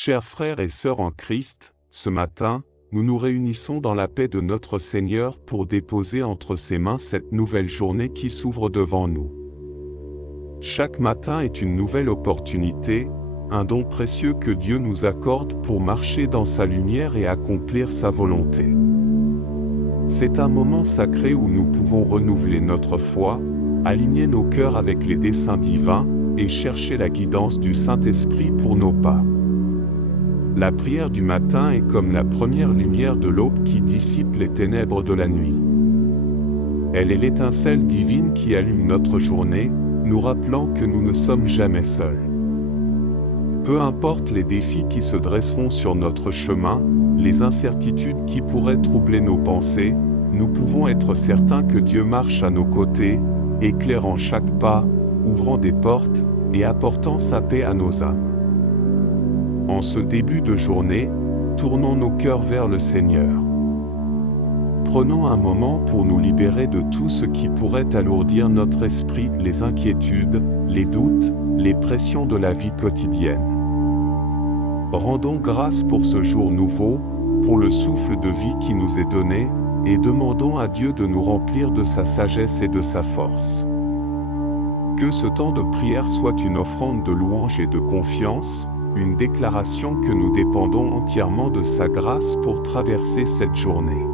Chers frères et sœurs en Christ, ce matin, nous nous réunissons dans la paix de notre Seigneur pour déposer entre ses mains cette nouvelle journée qui s'ouvre devant nous. Chaque matin est une nouvelle opportunité, un don précieux que Dieu nous accorde pour marcher dans sa lumière et accomplir sa volonté. C'est un moment sacré où nous pouvons renouveler notre foi, aligner nos cœurs avec les desseins divins, et chercher la guidance du Saint-Esprit pour nos pas. La prière du matin est comme la première lumière de l'aube qui dissipe les ténèbres de la nuit. Elle est l'étincelle divine qui allume notre journée, nous rappelant que nous ne sommes jamais seuls. Peu importe les défis qui se dresseront sur notre chemin, les incertitudes qui pourraient troubler nos pensées, nous pouvons être certains que Dieu marche à nos côtés, éclairant chaque pas, ouvrant des portes, et apportant sa paix à nos âmes. En ce début de journée, tournons nos cœurs vers le Seigneur. Prenons un moment pour nous libérer de tout ce qui pourrait alourdir notre esprit, les inquiétudes, les doutes, les pressions de la vie quotidienne. Rendons grâce pour ce jour nouveau, pour le souffle de vie qui nous est donné, et demandons à Dieu de nous remplir de sa sagesse et de sa force. Que ce temps de prière soit une offrande de louange et de confiance, une déclaration que nous dépendons entièrement de sa grâce pour traverser cette journée.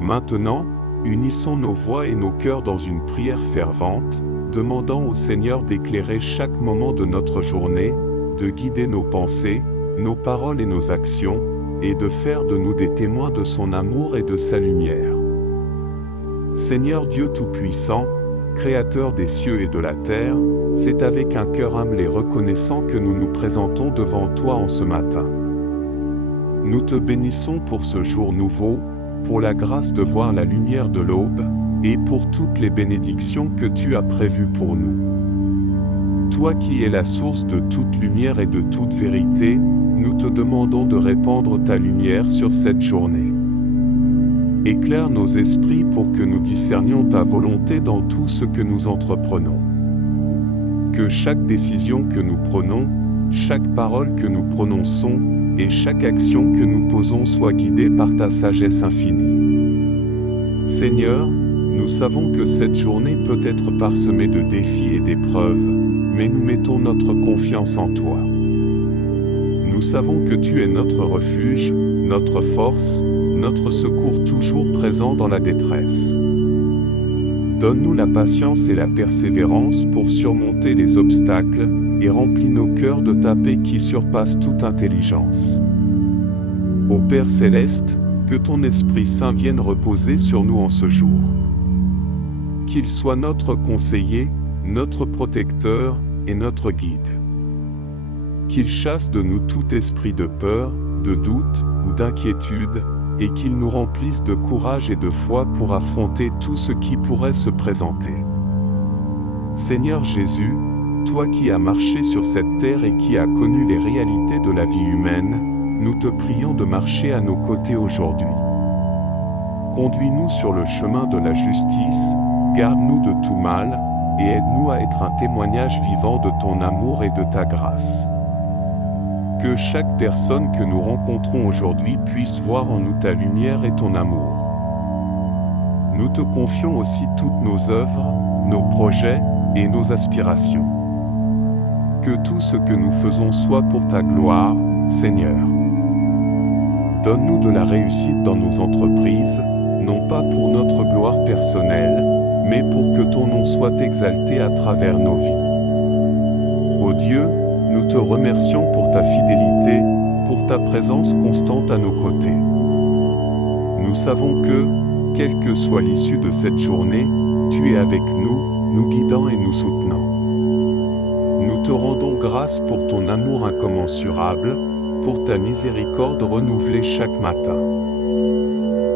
Maintenant, unissons nos voix et nos cœurs dans une prière fervente, demandant au Seigneur d'éclairer chaque moment de notre journée, de guider nos pensées, nos paroles et nos actions, et de faire de nous des témoins de son amour et de sa lumière. Seigneur Dieu Tout-Puissant, Créateur des cieux et de la terre, c'est avec un cœur humble et reconnaissant que nous nous présentons devant toi en ce matin. Nous te bénissons pour ce jour nouveau, pour la grâce de voir la lumière de l'aube, et pour toutes les bénédictions que tu as prévues pour nous. Toi qui es la source de toute lumière et de toute vérité, nous te demandons de répandre ta lumière sur cette journée. Éclaire nos esprits pour que nous discernions ta volonté dans tout ce que nous entreprenons. Que chaque décision que nous prenons, chaque parole que nous prononçons, et chaque action que nous posons soit guidée par ta sagesse infinie. Seigneur, nous savons que cette journée peut être parsemée de défis et d'épreuves, mais nous mettons notre confiance en toi. Nous savons que tu es notre refuge, notre force, notre secours toujours présent dans la détresse. Donne-nous la patience et la persévérance pour surmonter les obstacles, et remplis nos cœurs de ta paix qui surpasse toute intelligence. Ô Père Céleste, que ton Esprit Saint vienne reposer sur nous en ce jour. Qu'il soit notre conseiller, notre protecteur, et notre guide. Qu'il chasse de nous tout esprit de peur, de doute ou d'inquiétude, et qu'il nous remplisse de courage et de foi pour affronter tout ce qui pourrait se présenter. Seigneur Jésus, toi qui as marché sur cette terre et qui as connu les réalités de la vie humaine, nous te prions de marcher à nos côtés aujourd'hui. Conduis-nous sur le chemin de la justice, garde-nous de tout mal, et aide-nous à être un témoignage vivant de ton amour et de ta grâce. Que chaque personne que nous rencontrons aujourd'hui puisse voir en nous ta lumière et ton amour. Nous te confions aussi toutes nos œuvres, nos projets et nos aspirations. Que tout ce que nous faisons soit pour ta gloire, Seigneur. Donne-nous de la réussite dans nos entreprises, non pas pour notre gloire personnelle, mais pour que ton nom soit exalté à travers nos vies. Ô Dieu, nous te remercions pour ta fidélité, pour ta présence constante à nos côtés. Nous savons que, quelle que soit l'issue de cette journée, tu es avec nous, nous guidant et nous soutenant. Nous te rendons grâce pour ton amour incommensurable, pour ta miséricorde renouvelée chaque matin.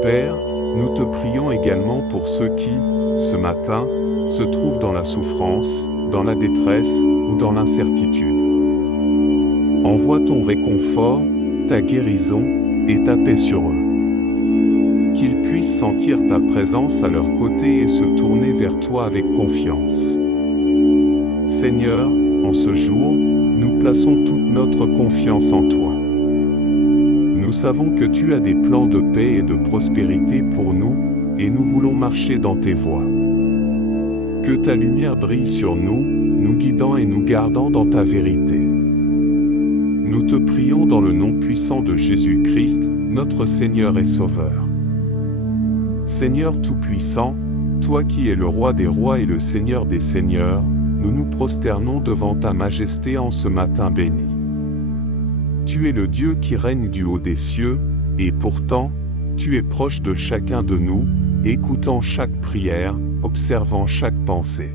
Père, nous te prions également pour ceux qui, ce matin, se trouvent dans la souffrance, dans la détresse ou dans l'incertitude. Envoie ton réconfort, ta guérison et ta paix sur eux. Qu'ils puissent sentir ta présence à leur côté et se tourner vers toi avec confiance. Seigneur, en ce jour, nous plaçons toutes notre confiance en toi. Nous savons que tu as des plans de paix et de prospérité pour nous, et nous voulons marcher dans tes voies. Que ta lumière brille sur nous, nous guidant et nous gardant dans ta vérité. Nous te prions dans le nom puissant de Jésus-Christ, notre Seigneur et Sauveur. Seigneur Tout-Puissant, toi qui es le Roi des rois et le Seigneur des seigneurs, nous nous prosternons devant ta majesté en ce matin béni. Tu es le Dieu qui règne du haut des cieux, et pourtant, tu es proche de chacun de nous, écoutant chaque prière, observant chaque pensée.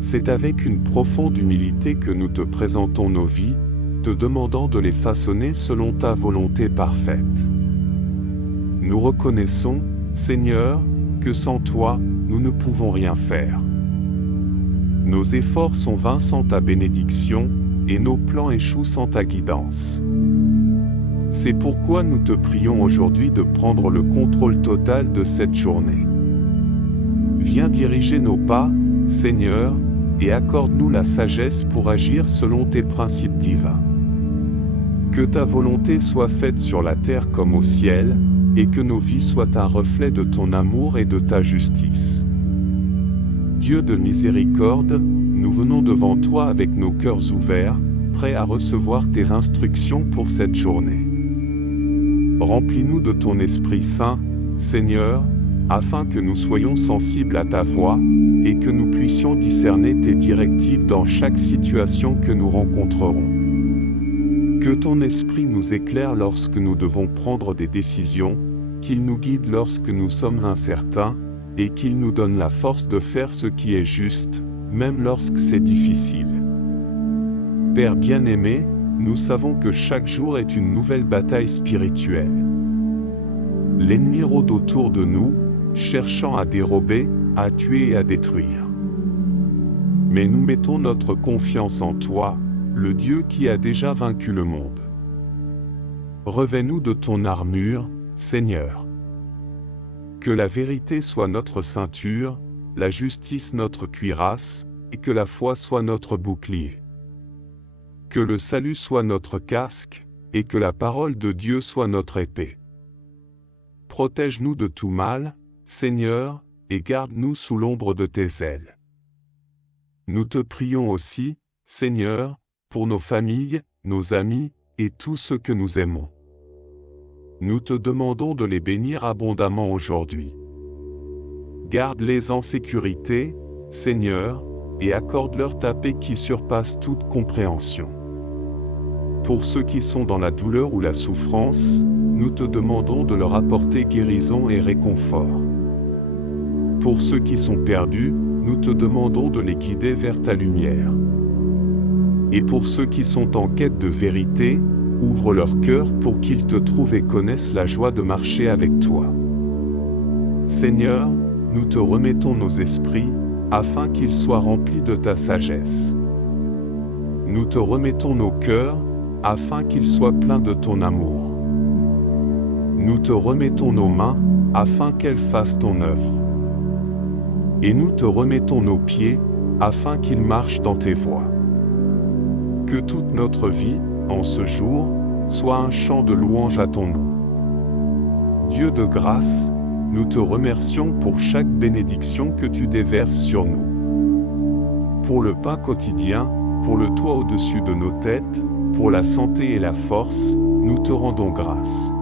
C'est avec une profonde humilité que nous te présentons nos vies, te demandant de les façonner selon ta volonté parfaite. Nous reconnaissons, Seigneur, que sans toi, nous ne pouvons rien faire. Nos efforts sont vains sans ta bénédiction, et nos plans échouent sans ta guidance. C'est pourquoi nous te prions aujourd'hui de prendre le contrôle total de cette journée. Viens diriger nos pas, Seigneur, et accorde-nous la sagesse pour agir selon tes principes divins. Que ta volonté soit faite sur la terre comme au ciel, et que nos vies soient un reflet de ton amour et de ta justice. Dieu de miséricorde, nous venons devant toi avec nos cœurs ouverts, prêts à recevoir tes instructions pour cette journée. Remplis-nous de ton Esprit Saint, Seigneur, afin que nous soyons sensibles à ta voix, et que nous puissions discerner tes directives dans chaque situation que nous rencontrerons. Que ton Esprit nous éclaire lorsque nous devons prendre des décisions, qu'il nous guide lorsque nous sommes incertains, et qu'il nous donne la force de faire ce qui est juste, même lorsque c'est difficile. Père bien-aimé, nous savons que chaque jour est une nouvelle bataille spirituelle. L'ennemi rôde autour de nous, cherchant à dérober, à tuer et à détruire. Mais nous mettons notre confiance en toi, le Dieu qui a déjà vaincu le monde. Revêt-nous de ton armure, Seigneur. Que la vérité soit notre ceinture, la justice notre cuirasse, et que la foi soit notre bouclier. Que le salut soit notre casque, et que la parole de Dieu soit notre épée. Protège-nous de tout mal, Seigneur, et garde-nous sous l'ombre de tes ailes. Nous te prions aussi, Seigneur, pour nos familles, nos amis, et tous ceux que nous aimons. Nous te demandons de les bénir abondamment aujourd'hui. Garde-les en sécurité, Seigneur, et accorde-leur ta paix qui surpasse toute compréhension. Pour ceux qui sont dans la douleur ou la souffrance, nous te demandons de leur apporter guérison et réconfort. Pour ceux qui sont perdus, nous te demandons de les guider vers ta lumière. Et pour ceux qui sont en quête de vérité, ouvre leur cœur pour qu'ils te trouvent et connaissent la joie de marcher avec toi. Seigneur, nous te remettons nos esprits, afin qu'ils soient remplis de ta sagesse. Nous te remettons nos cœurs, afin qu'ils soient pleins de ton amour. Nous te remettons nos mains, afin qu'elles fassent ton œuvre. Et nous te remettons nos pieds, afin qu'ils marchent dans tes voies. Que toute notre vie, en ce jour, soit un chant de louange à ton nom. Dieu de grâce, nous te remercions pour chaque bénédiction que tu déverses sur nous. Pour le pain quotidien, pour le toit au-dessus de nos têtes, pour la santé et la force, nous te rendons grâce.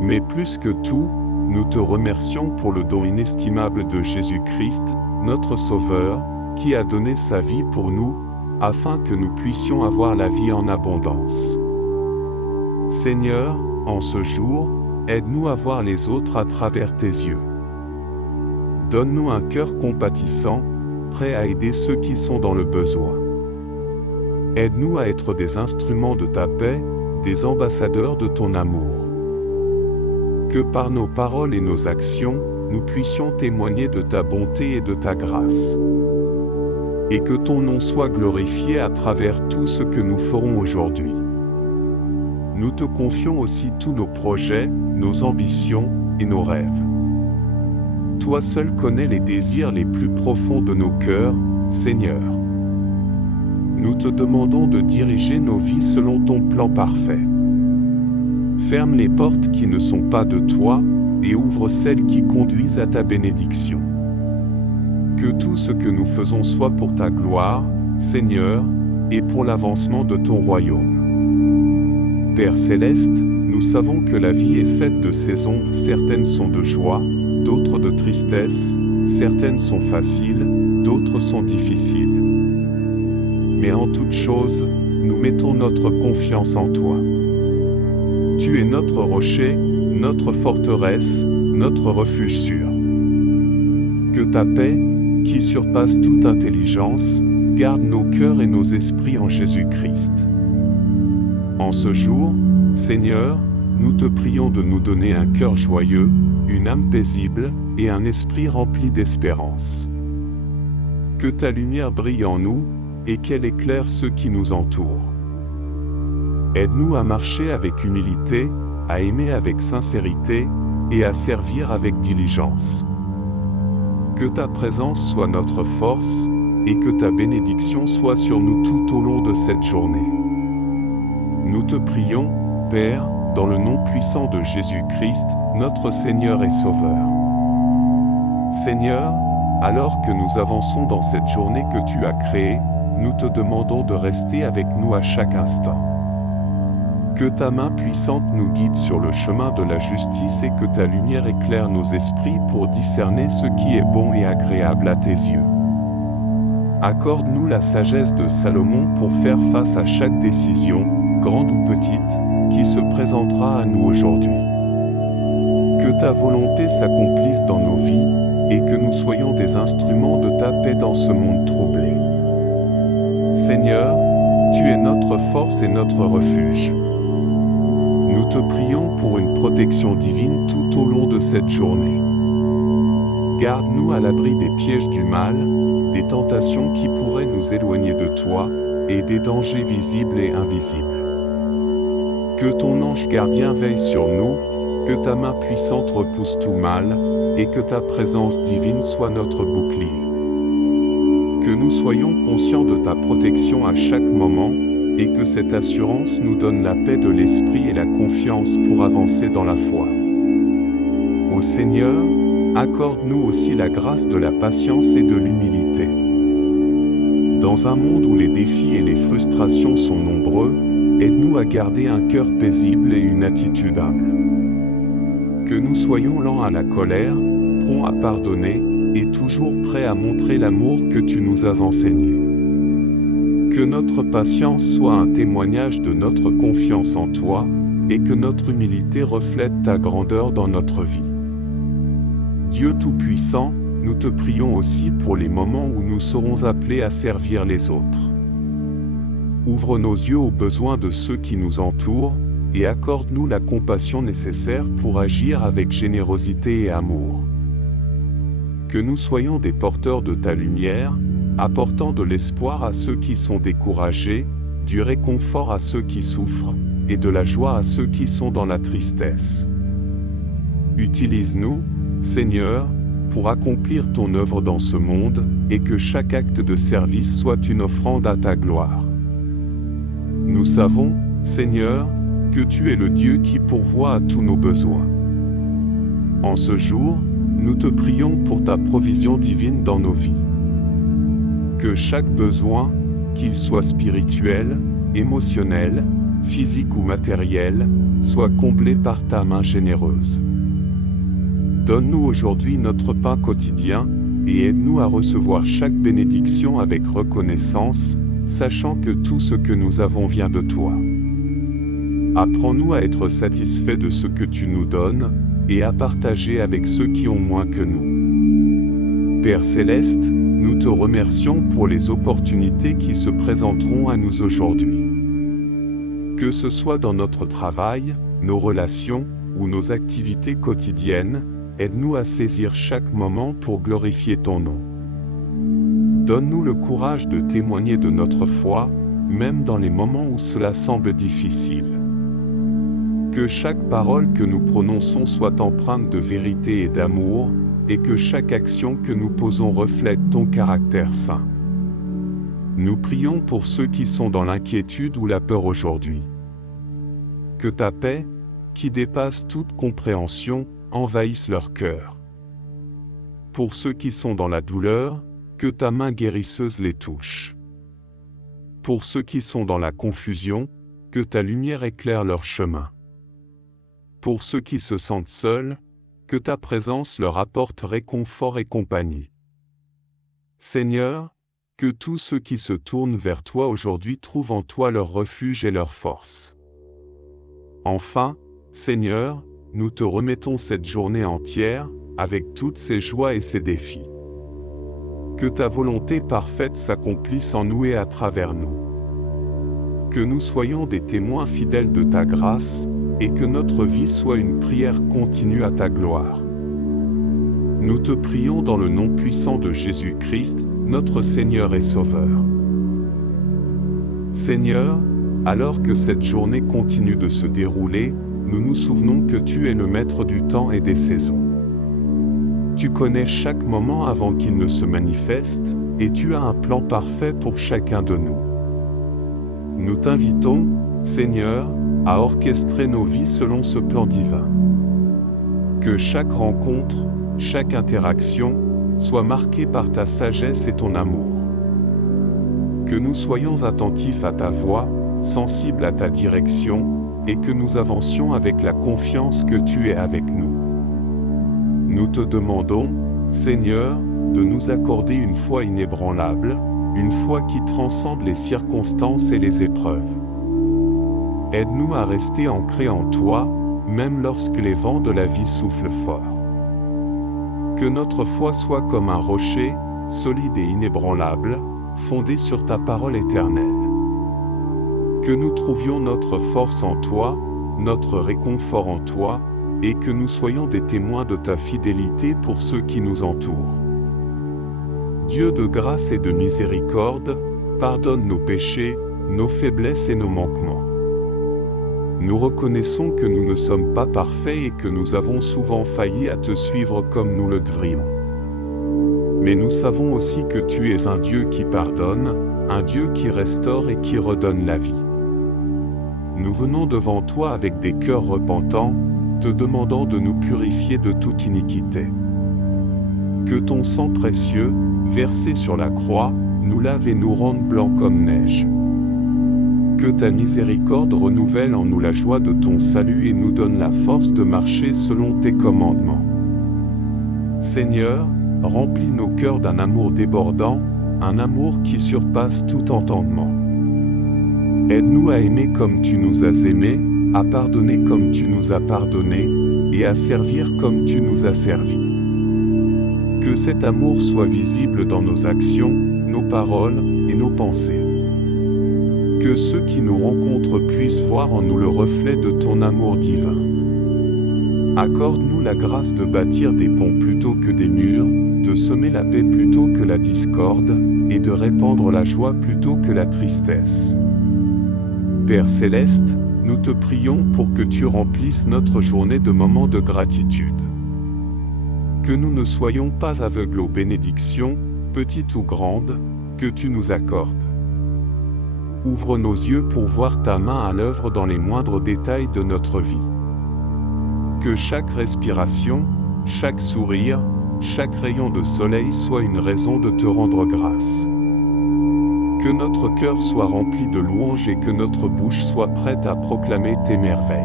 Mais plus que tout, nous te remercions pour le don inestimable de Jésus-Christ, notre Sauveur, qui a donné sa vie pour nous, afin que nous puissions avoir la vie en abondance. Seigneur, en ce jour, aide-nous à voir les autres à travers tes yeux. Donne-nous un cœur compatissant, prêt à aider ceux qui sont dans le besoin. Aide-nous à être des instruments de ta paix, des ambassadeurs de ton amour. Que par nos paroles et nos actions, nous puissions témoigner de ta bonté et de ta grâce. Et que ton nom soit glorifié à travers tout ce que nous ferons aujourd'hui. Nous te confions aussi tous nos projets, nos ambitions et nos rêves. Toi seul connais les désirs les plus profonds de nos cœurs, Seigneur. nous te demandons de diriger nos vies selon ton plan parfait. Ferme les portes qui ne sont pas de toi, et ouvre celles qui conduisent à ta bénédiction. Que tout ce que nous faisons soit pour ta gloire, Seigneur, et pour l'avancement de ton royaume. Père céleste, nous savons que la vie est faite de saisons, certaines sont de joie, d'autres de tristesse, certaines sont faciles, d'autres sont difficiles. Mais en toute chose, nous mettons notre confiance en toi. Tu es notre rocher, notre forteresse, notre refuge sûr. Que ta paix, qui surpasse toute intelligence, garde nos cœurs et nos esprits en Jésus-Christ. En ce jour, Seigneur, nous te prions de nous donner un cœur joyeux, une âme paisible, et un esprit rempli d'espérance. Que ta lumière brille en nous, et qu'elle éclaire ceux qui nous entourent. Aide-nous à marcher avec humilité, à aimer avec sincérité, et à servir avec diligence. Que ta présence soit notre force, et que ta bénédiction soit sur nous tout au long de cette journée. Nous te prions, Père, dans le nom puissant de Jésus-Christ, notre Seigneur et Sauveur. Seigneur, alors que nous avançons dans cette journée que tu as créée, nous te demandons de rester avec nous à chaque instant. Que ta main puissante nous guide sur le chemin de la justice et que ta lumière éclaire nos esprits pour discerner ce qui est bon et agréable à tes yeux. Accorde-nous la sagesse de Salomon pour faire face à chaque décision, grande ou petite, qui se présentera à nous aujourd'hui. Que ta volonté s'accomplisse dans nos vies, et que nous soyons des instruments de ta paix dans ce monde troublé. Seigneur, tu es notre force et notre refuge. Nous te prions pour une protection divine tout au long de cette journée. Garde-nous à l'abri des pièges du mal, des tentations qui pourraient nous éloigner de toi, et des dangers visibles et invisibles. Que ton ange gardien veille sur nous, que ta main puissante repousse tout mal, et que ta présence divine soit notre bouclier. Que nous soyons conscients de ta protection à chaque moment, et que cette assurance nous donne la paix de l'esprit et la confiance pour avancer dans la foi. Ô Seigneur, accorde-nous aussi la grâce de la patience et de l'humilité. Dans un monde où les défis et les frustrations sont nombreux, aide-nous à garder un cœur paisible et une attitude humble. Que nous soyons lents à la colère, prompts à pardonner, et toujours prêts à montrer l'amour que tu nous as enseigné. Que notre patience soit un témoignage de notre confiance en toi, et que notre humilité reflète ta grandeur dans notre vie. Dieu Tout-Puissant, nous te prions aussi pour les moments où nous serons appelés à servir les autres. Ouvre nos yeux aux besoins de ceux qui nous entourent, et accorde-nous la compassion nécessaire pour agir avec générosité et amour. Que nous soyons des porteurs de ta lumière, apportant de l'espoir à ceux qui sont découragés, du réconfort à ceux qui souffrent, et de la joie à ceux qui sont dans la tristesse. Utilise-nous, Seigneur, pour accomplir ton œuvre dans ce monde, et que chaque acte de service soit une offrande à ta gloire. Nous savons, Seigneur, que tu es le Dieu qui pourvoit à tous nos besoins. En ce jour, nous te prions pour ta provision divine dans nos vies. Que chaque besoin, qu'il soit spirituel, émotionnel, physique ou matériel, soit comblé par ta main généreuse. Donne-nous aujourd'hui notre pain quotidien, et aide-nous à recevoir chaque bénédiction avec reconnaissance, sachant que tout ce que nous avons vient de toi. Apprends-nous à être satisfaits de ce que tu nous donnes, et à partager avec ceux qui ont moins que nous. Père Céleste, nous te remercions pour les opportunités qui se présenteront à nous aujourd'hui. Que ce soit dans notre travail, nos relations, ou nos activités quotidiennes, aide-nous à saisir chaque moment pour glorifier ton nom. Donne-nous le courage de témoigner de notre foi, même dans les moments où cela semble difficile. Que chaque parole que nous prononçons soit empreinte de vérité et d'amour, et que chaque action que nous posons reflète ton caractère saint. Nous prions pour ceux qui sont dans l'inquiétude ou la peur aujourd'hui. Que ta paix, qui dépasse toute compréhension, envahisse leur cœur. Pour ceux qui sont dans la douleur, que ta main guérisseuse les touche. Pour ceux qui sont dans la confusion, que ta lumière éclaire leur chemin. Pour ceux qui se sentent seuls, que ta présence leur apporte réconfort et compagnie. Seigneur, que tous ceux qui se tournent vers toi aujourd'hui trouvent en toi leur refuge et leur force. Enfin, Seigneur, nous te remettons cette journée entière, avec toutes ses joies et ses défis. Que ta volonté parfaite s'accomplisse en nous et à travers nous. Que nous soyons des témoins fidèles de ta grâce, et que notre vie soit une prière continue à ta gloire. Nous te prions dans le nom puissant de Jésus-Christ, notre Seigneur et Sauveur. Seigneur, alors que cette journée continue de se dérouler, nous nous souvenons que tu es le maître du temps et des saisons. Tu connais chaque moment avant qu'il ne se manifeste, et tu as un plan parfait pour chacun de nous. Nous t'invitons, Seigneur, à orchestrer nos vies selon ce plan divin. Que chaque rencontre, chaque interaction, soit marquée par ta sagesse et ton amour. Que nous soyons attentifs à ta voix, sensibles à ta direction, et que nous avancions avec la confiance que tu es avec nous. Nous te demandons, Seigneur, de nous accorder une foi inébranlable, une foi qui transcende les circonstances et les épreuves. Aide-nous à rester ancrés en toi, même lorsque les vents de la vie soufflent fort. Que notre foi soit comme un rocher, solide et inébranlable, fondé sur ta parole éternelle. Que nous trouvions notre force en toi, notre réconfort en toi, et que nous soyons des témoins de ta fidélité pour ceux qui nous entourent. Dieu de grâce et de miséricorde, pardonne nos péchés, nos faiblesses et nos manquements. Nous reconnaissons que nous ne sommes pas parfaits et que nous avons souvent failli à te suivre comme nous le devrions. Mais nous savons aussi que tu es un Dieu qui pardonne, un Dieu qui restaure et qui redonne la vie. Nous venons devant toi avec des cœurs repentants, te demandant de nous purifier de toute iniquité. Que ton sang précieux, versé sur la croix, nous lave et nous rende blancs comme neige. Que ta miséricorde renouvelle en nous la joie de ton salut et nous donne la force de marcher selon tes commandements. Seigneur, remplis nos cœurs d'un amour débordant, un amour qui surpasse tout entendement. Aide-nous à aimer comme tu nous as aimés, à pardonner comme tu nous as pardonnés, et à servir comme tu nous as servis. Que cet amour soit visible dans nos actions, nos paroles et nos pensées. Que ceux qui nous rencontrent puissent voir en nous le reflet de ton amour divin. Accorde-nous la grâce de bâtir des ponts plutôt que des murs, de semer la paix plutôt que la discorde, et de répandre la joie plutôt que la tristesse. Père céleste, nous te prions pour que tu remplisses notre journée de moments de gratitude. Que nous ne soyons pas aveugles aux bénédictions, petites ou grandes, que tu nous accordes. Ouvre nos yeux pour voir ta main à l'œuvre dans les moindres détails de notre vie. Que chaque respiration, chaque sourire, chaque rayon de soleil soit une raison de te rendre grâce. Que notre cœur soit rempli de louanges et que notre bouche soit prête à proclamer tes merveilles.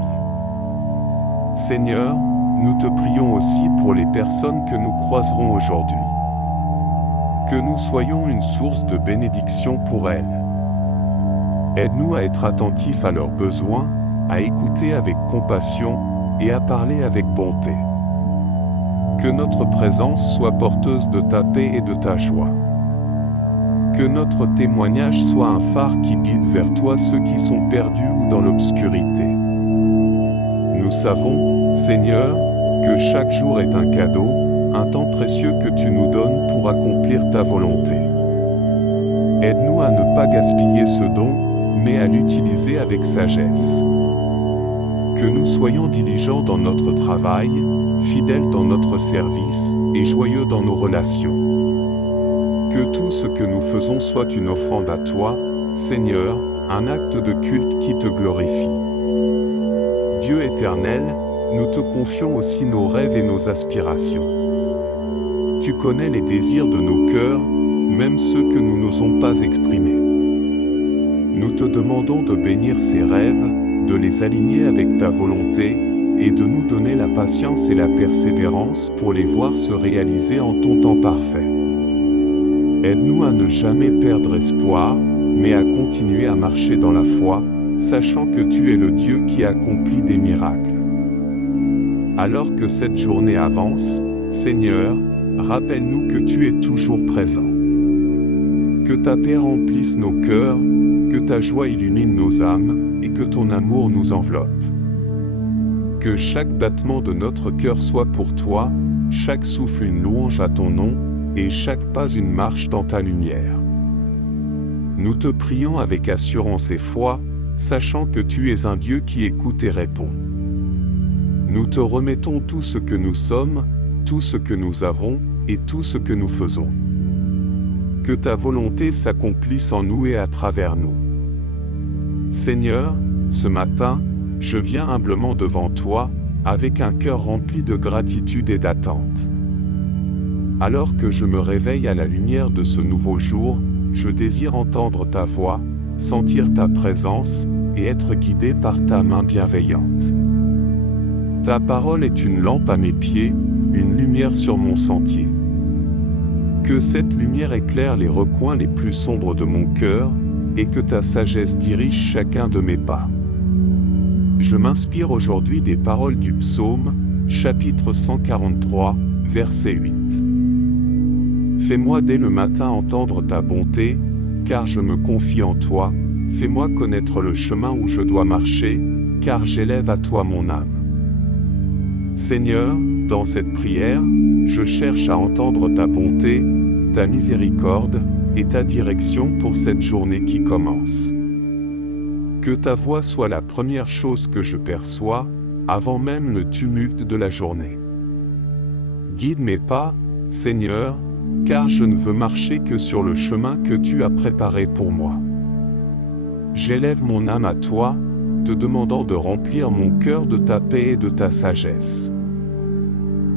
Seigneur, nous te prions aussi pour les personnes que nous croiserons aujourd'hui. Que nous soyons une source de bénédiction pour elles. Aide-nous à être attentifs à leurs besoins, à écouter avec compassion et à parler avec bonté. Que notre présence soit porteuse de ta paix et de ta joie. Que notre témoignage soit un phare qui guide vers toi ceux qui sont perdus ou dans l'obscurité. Nous savons, Seigneur, que chaque jour est un cadeau, un temps précieux que tu nous donnes pour accomplir ta volonté. Aide-nous à ne pas gaspiller ce don, mais à l'utiliser avec sagesse. Que nous soyons diligents dans notre travail, fidèles dans notre service, et joyeux dans nos relations. Que tout ce que nous faisons soit une offrande à toi, Seigneur, un acte de culte qui te glorifie. Dieu éternel, nous te confions aussi nos rêves et nos aspirations. Tu connais les désirs de nos cœurs, même ceux que nous n'osons pas exprimer. Nous te demandons de bénir ces rêves, de les aligner avec ta volonté, et de nous donner la patience et la persévérance pour les voir se réaliser en ton temps parfait. Aide-nous à ne jamais perdre espoir, mais à continuer à marcher dans la foi, sachant que tu es le Dieu qui accomplit des miracles. Alors que cette journée avance, Seigneur, rappelle-nous que tu es toujours présent. Que ta paix remplisse nos cœurs, que ta joie illumine nos âmes, et que ton amour nous enveloppe. Que chaque battement de notre cœur soit pour toi, chaque souffle une louange à ton nom, et chaque pas une marche dans ta lumière. Nous te prions avec assurance et foi, sachant que tu es un Dieu qui écoute et répond. Nous te remettons tout ce que nous sommes, tout ce que nous avons, et tout ce que nous faisons. Que ta volonté s'accomplisse en nous et à travers nous. Seigneur, ce matin, je viens humblement devant toi, avec un cœur rempli de gratitude et d'attente. Alors que je me réveille à la lumière de ce nouveau jour, je désire entendre ta voix, sentir ta présence, et être guidé par ta main bienveillante. Ta parole est une lampe à mes pieds, une lumière sur mon sentier. Que cette lumière éclaire les recoins les plus sombres de mon cœur, et que ta sagesse dirige chacun de mes pas. Je m'inspire aujourd'hui des paroles du psaume, chapitre 143, verset 8. Fais-moi dès le matin entendre ta bonté, car je me confie en toi, fais-moi connaître le chemin où je dois marcher, car j'élève à toi mon âme. Seigneur, dans cette prière, je cherche à entendre ta bonté, ta miséricorde, et ta direction pour cette journée qui commence. Que ta voix soit la première chose que je perçois, avant même le tumulte de la journée. Guide mes pas, Seigneur, car je ne veux marcher que sur le chemin que tu as préparé pour moi. J'élève mon âme à toi, te demandant de remplir mon cœur de ta paix et de ta sagesse.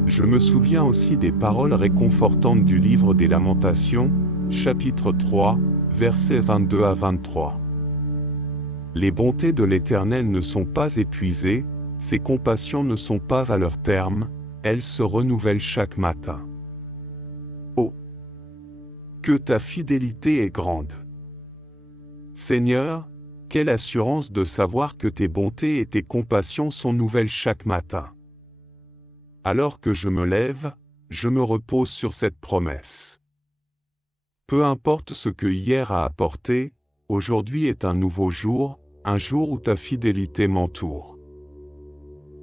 Je me souviens aussi des paroles réconfortantes du livre des Lamentations, chapitre 3, versets 22 à 23. Les bontés de l'Éternel ne sont pas épuisées, ses compassions ne sont pas à leur terme, elles se renouvellent chaque matin. Oh! Que ta fidélité est grande! Seigneur, quelle assurance de savoir que tes bontés et tes compassions sont nouvelles chaque matin. Alors que je me lève, je me repose sur cette promesse. Peu importe ce que hier a apporté, aujourd'hui est un nouveau jour, un jour où ta fidélité m'entoure.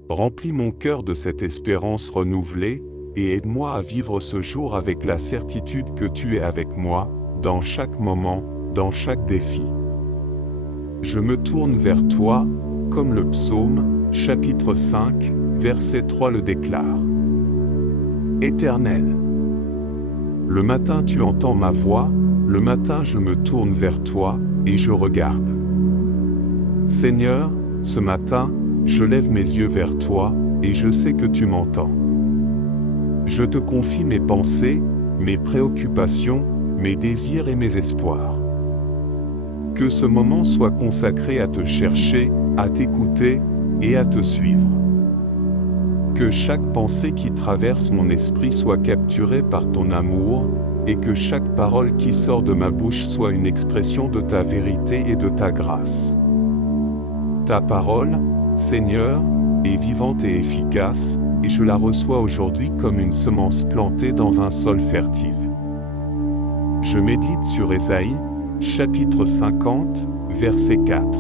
Remplis mon cœur de cette espérance renouvelée, et aide-moi à vivre ce jour avec la certitude que tu es avec moi, dans chaque moment, dans chaque défi. Je me tourne vers toi, comme le psaume, chapitre 5, verset 3 le déclare. Éternel. Le matin tu entends ma voix, le matin je me tourne vers toi, et je regarde. Seigneur, ce matin, je lève mes yeux vers toi, et je sais que tu m'entends. Je te confie mes pensées, mes préoccupations, mes désirs et mes espoirs. Que ce moment soit consacré à te chercher, à t'écouter, et à te suivre. Que chaque pensée qui traverse mon esprit soit capturée par ton amour, et que chaque parole qui sort de ma bouche soit une expression de ta vérité et de ta grâce. Ta parole, Seigneur, est vivante et efficace, et je la reçois aujourd'hui comme une semence plantée dans un sol fertile. Je médite sur Ésaïe, chapitre 50, verset 4.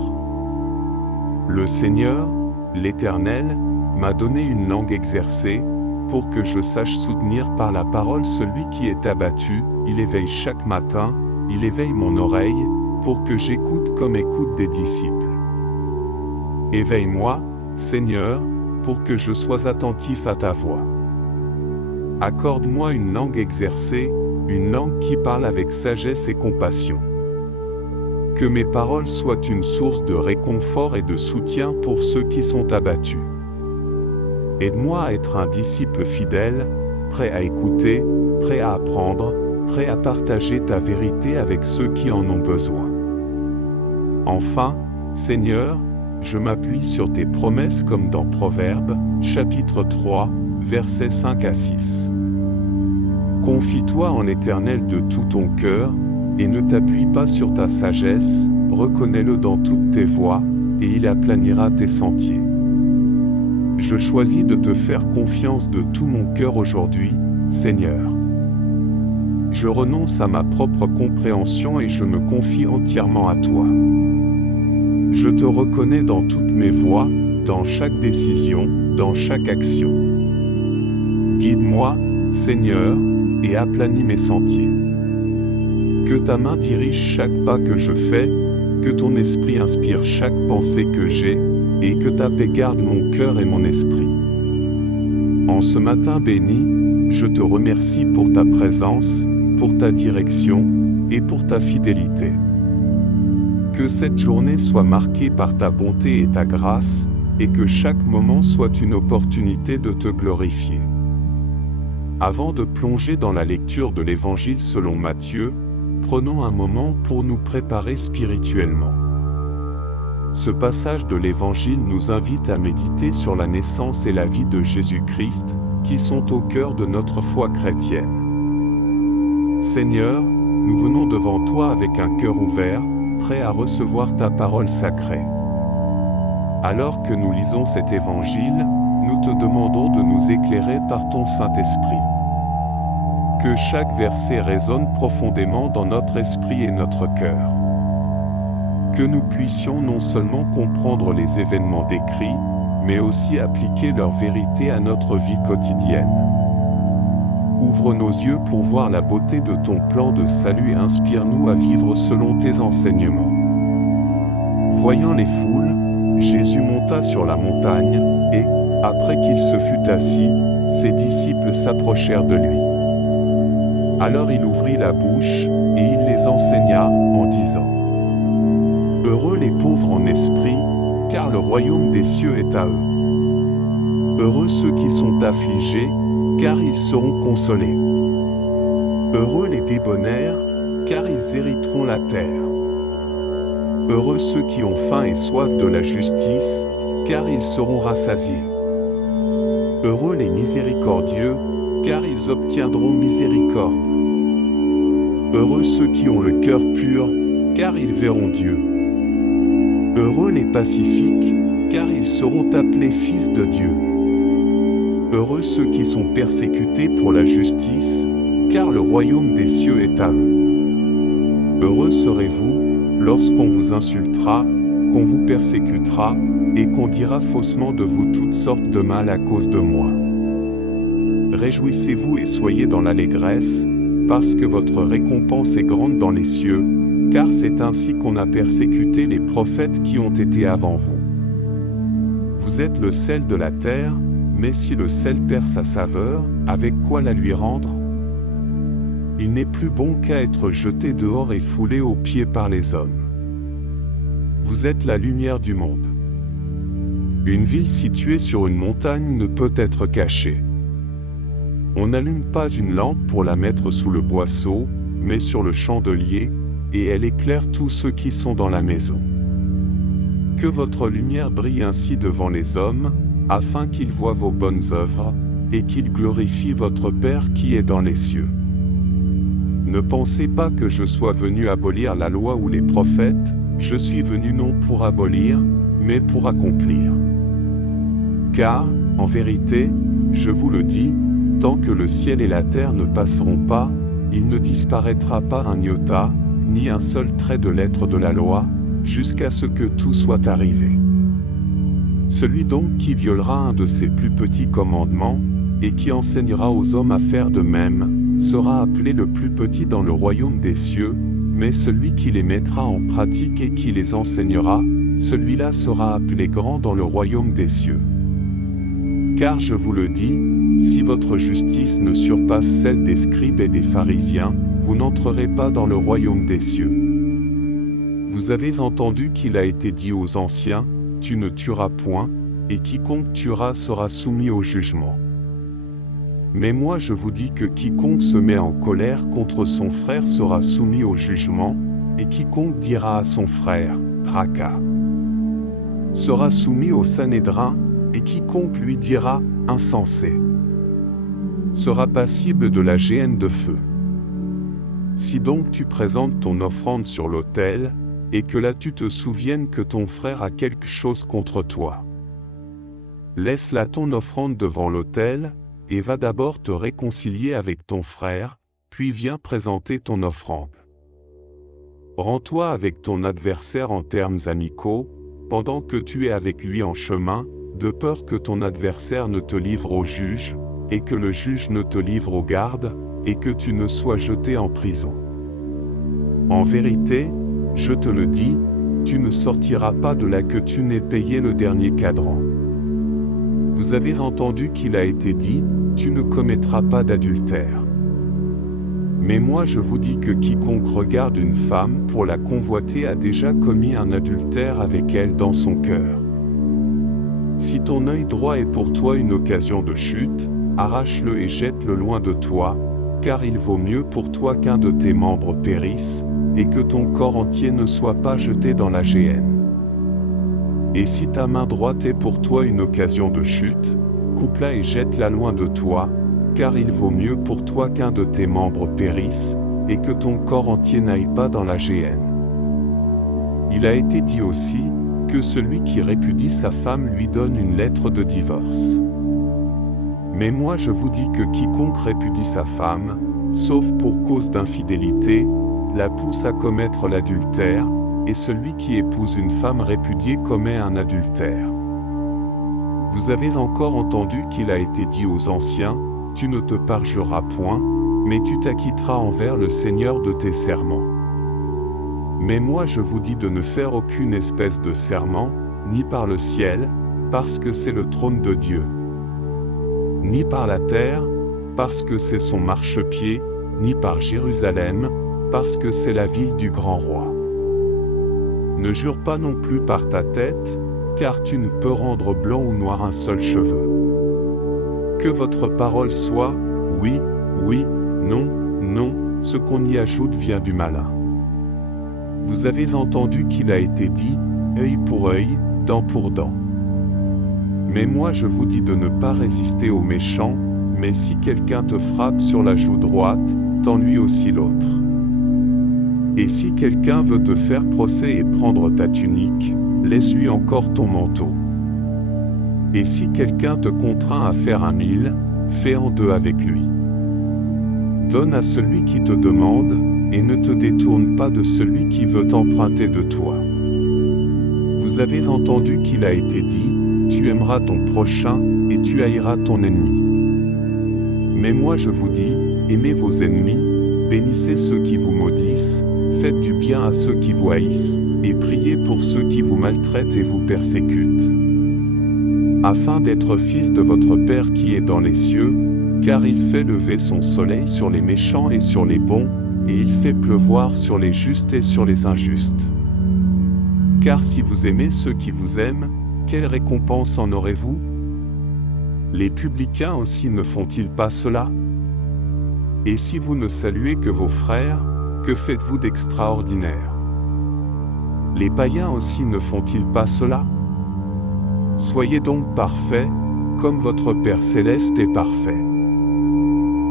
Le Seigneur, l'Éternel, m'a donné une langue exercée, pour que je sache soutenir par la parole celui qui est abattu, il éveille chaque matin, il éveille mon oreille, pour que j'écoute comme écoutent des disciples. Éveille-moi, Seigneur, pour que je sois attentif à ta voix. Accorde-moi une langue exercée, une langue qui parle avec sagesse et compassion. Que mes paroles soient une source de réconfort et de soutien pour ceux qui sont abattus. Aide-moi à être un disciple fidèle, prêt à écouter, prêt à apprendre, prêt à partager ta vérité avec ceux qui en ont besoin. Enfin, Seigneur, je m'appuie sur tes promesses comme dans Proverbes, chapitre 3, versets 5 à 6. Confie-toi en l'Éternel de tout ton cœur, et ne t'appuie pas sur ta sagesse, reconnais-le dans toutes tes voies, et il aplanira tes sentiers. Je choisis de te faire confiance de tout mon cœur aujourd'hui, Seigneur. Je renonce à ma propre compréhension et je me confie entièrement à toi. Je te reconnais dans toutes mes voies, dans chaque décision, dans chaque action. Guide-moi, Seigneur, et aplanis mes sentiers. Que ta main dirige chaque pas que je fais, que ton esprit inspire chaque pensée que j'ai, et que ta paix garde mon cœur et mon esprit. En ce matin béni, je te remercie pour ta présence, pour ta direction, et pour ta fidélité. Que cette journée soit marquée par ta bonté et ta grâce, et que chaque moment soit une opportunité de te glorifier. Avant de plonger dans la lecture de l'Évangile selon Matthieu, prenons un moment pour nous préparer spirituellement. Ce passage de l'Évangile nous invite à méditer sur la naissance et la vie de Jésus-Christ, qui sont au cœur de notre foi chrétienne. Seigneur, nous venons devant toi avec un cœur ouvert, prêt à recevoir ta parole sacrée. Alors que nous lisons cet Évangile, nous te demandons de nous éclairer par ton Saint-Esprit. Que chaque verset résonne profondément dans notre esprit et notre cœur. Que nous puissions non seulement comprendre les événements décrits, mais aussi appliquer leur vérité à notre vie quotidienne. Ouvre nos yeux pour voir la beauté de ton plan de salut et inspire-nous à vivre selon tes enseignements. Voyant les foules, Jésus monta sur la montagne, et, après qu'il se fut assis, ses disciples s'approchèrent de lui. Alors il ouvrit la bouche, et il les enseigna, en disant : Heureux les pauvres en esprit, car le royaume des cieux est à eux. Heureux ceux qui sont affligés, car ils seront consolés. Heureux les débonnaires, car ils hériteront la terre. Heureux ceux qui ont faim et soif de la justice, car ils seront rassasiés. Heureux les miséricordieux, car ils obtiendront miséricorde. Heureux ceux qui ont le cœur pur, car ils verront Dieu. Heureux les pacifiques, car ils seront appelés fils de Dieu. Heureux ceux qui sont persécutés pour la justice, car le royaume des cieux est à eux. Heureux serez-vous, lorsqu'on vous insultera, qu'on vous persécutera, et qu'on dira faussement de vous toutes sortes de mal à cause de moi. Réjouissez-vous et soyez dans l'allégresse, parce que votre récompense est grande dans les cieux, car c'est ainsi qu'on a persécuté les prophètes qui ont été avant vous. Vous êtes le sel de la terre, mais si le sel perd sa saveur, avec quoi la lui rendre ? Il n'est plus bon qu'à être jeté dehors et foulé aux pieds par les hommes. Vous êtes la lumière du monde. Une ville située sur une montagne ne peut être cachée. On n'allume pas une lampe pour la mettre sous le boisseau, mais sur le chandelier, et elle éclaire tous ceux qui sont dans la maison. Que votre lumière brille ainsi devant les hommes, afin qu'ils voient vos bonnes œuvres, et qu'ils glorifient votre Père qui est dans les cieux. Ne pensez pas que je sois venu abolir la loi ou les prophètes, je suis venu non pour abolir, mais pour accomplir. Car, en vérité, je vous le dis, tant que le ciel et la terre ne passeront pas, il ne disparaîtra pas un iota, ni un seul trait de lettre de la loi, jusqu'à ce que tout soit arrivé. Celui donc qui violera un de ces plus petits commandements, et qui enseignera aux hommes à faire de même, sera appelé le plus petit dans le royaume des cieux, mais celui qui les mettra en pratique et qui les enseignera, celui-là sera appelé grand dans le royaume des cieux. Car je vous le dis, si votre justice ne surpasse celle des scribes et des pharisiens, vous n'entrerez pas dans le royaume des cieux. Vous avez entendu qu'il a été dit aux anciens, tu ne tueras point, et quiconque tuera sera soumis au jugement. Mais moi je vous dis que quiconque se met en colère contre son frère sera soumis au jugement, et quiconque dira à son frère, Raka, sera soumis au Sanhédrin, et quiconque lui dira, insensé, sera passible de la géhenne de feu. Si donc tu présentes ton offrande sur l'autel, et que là tu te souviennes que ton frère a quelque chose contre toi, laisse là ton offrande devant l'autel, et va d'abord te réconcilier avec ton frère, puis viens présenter ton offrande. Rends-toi avec ton adversaire en termes amicaux, pendant que tu es avec lui en chemin, de peur que ton adversaire ne te livre au juge, et que le juge ne te livre aux gardes, et que tu ne sois jeté en prison. En vérité, je te le dis, tu ne sortiras pas de là que tu n'aies payé le dernier cadran. Vous avez entendu qu'il a été dit, tu ne commettras pas d'adultère. Mais moi je vous dis que quiconque regarde une femme pour la convoiter a déjà commis un adultère avec elle dans son cœur. Si ton œil droit est pour toi une occasion de chute, arrache-le et jette-le loin de toi, car il vaut mieux pour toi qu'un de tes membres périsse, et que ton corps entier ne soit pas jeté dans la géhenne. Et si ta main droite est pour toi une occasion de chute, coupe-la et jette-la loin de toi, car il vaut mieux pour toi qu'un de tes membres périsse, et que ton corps entier n'aille pas dans la géhenne. Il a été dit aussi, que celui qui répudie sa femme lui donne une lettre de divorce. Mais moi je vous dis que quiconque répudie sa femme, sauf pour cause d'infidélité, la pousse à commettre l'adultère, et celui qui épouse une femme répudiée commet un adultère. Vous avez encore entendu qu'il a été dit aux anciens, tu ne te parjureras point, mais tu t'acquitteras envers le Seigneur de tes serments. Mais moi je vous dis de ne faire aucune espèce de serment, ni par le ciel, parce que c'est le trône de Dieu, ni par la terre, parce que c'est son marchepied, ni par Jérusalem, parce que c'est la ville du grand roi. Ne jure pas non plus par ta tête, car tu ne peux rendre blanc ou noir un seul cheveu. Que votre parole soit, oui, oui, non, non, ce qu'on y ajoute vient du malin. Vous avez entendu qu'il a été dit, œil pour œil, dent pour dent. Mais moi je vous dis de ne pas résister aux méchants, mais si quelqu'un te frappe sur la joue droite, tends-lui aussi l'autre. Et si quelqu'un veut te faire procès et prendre ta tunique, laisse-lui encore ton manteau. Et si quelqu'un te contraint à faire 1 000, fais en 2 avec lui. Donne à celui qui te demande, et ne te détourne pas de celui qui veut emprunter de toi. Vous avez entendu qu'il a été dit, tu aimeras ton prochain, et tu haïras ton ennemi. Mais moi je vous dis, aimez vos ennemis, bénissez ceux qui vous maudissent, faites du bien à ceux qui vous haïssent, et priez pour ceux qui vous maltraitent et vous persécutent, afin d'être fils de votre Père qui est dans les cieux, car il fait lever son soleil sur les méchants et sur les bons, et il fait pleuvoir sur les justes et sur les injustes. Car si vous aimez ceux qui vous aiment, quelle récompense en aurez-vous? Les publicains aussi ne font-ils pas cela? Et si vous ne saluez que vos frères, que faites-vous d'extraordinaire? Les païens aussi ne font-ils pas cela? Soyez donc parfaits, comme votre Père céleste est parfait.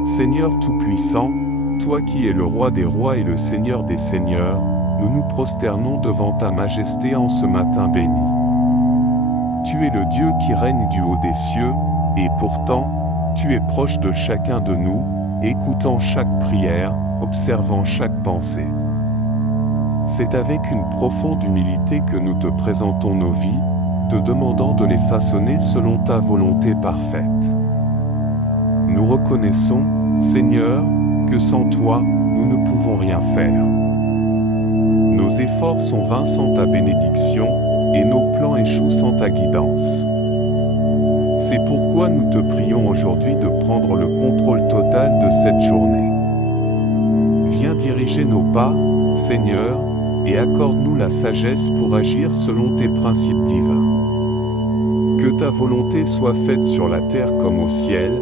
Seigneur Tout-Puissant, toi qui es le Roi des rois et le Seigneur des seigneurs, nous nous prosternons devant ta majesté en ce matin béni. Tu es le Dieu qui règne du haut des cieux, et pourtant, tu es proche de chacun de nous, écoutant chaque prière, observant chaque pensée. C'est avec une profonde humilité que nous te présentons nos vies, te demandant de les façonner selon ta volonté parfaite. Nous reconnaissons, Seigneur, que sans toi, nous ne pouvons rien faire. Nos efforts sont vains sans ta bénédiction, et nos plans échouent sans ta guidance. C'est pourquoi nous te prions aujourd'hui de prendre le contrôle total de cette journée. Viens diriger nos pas, Seigneur, et accorde-nous la sagesse pour agir selon tes principes divins. Que ta volonté soit faite sur la terre comme au ciel,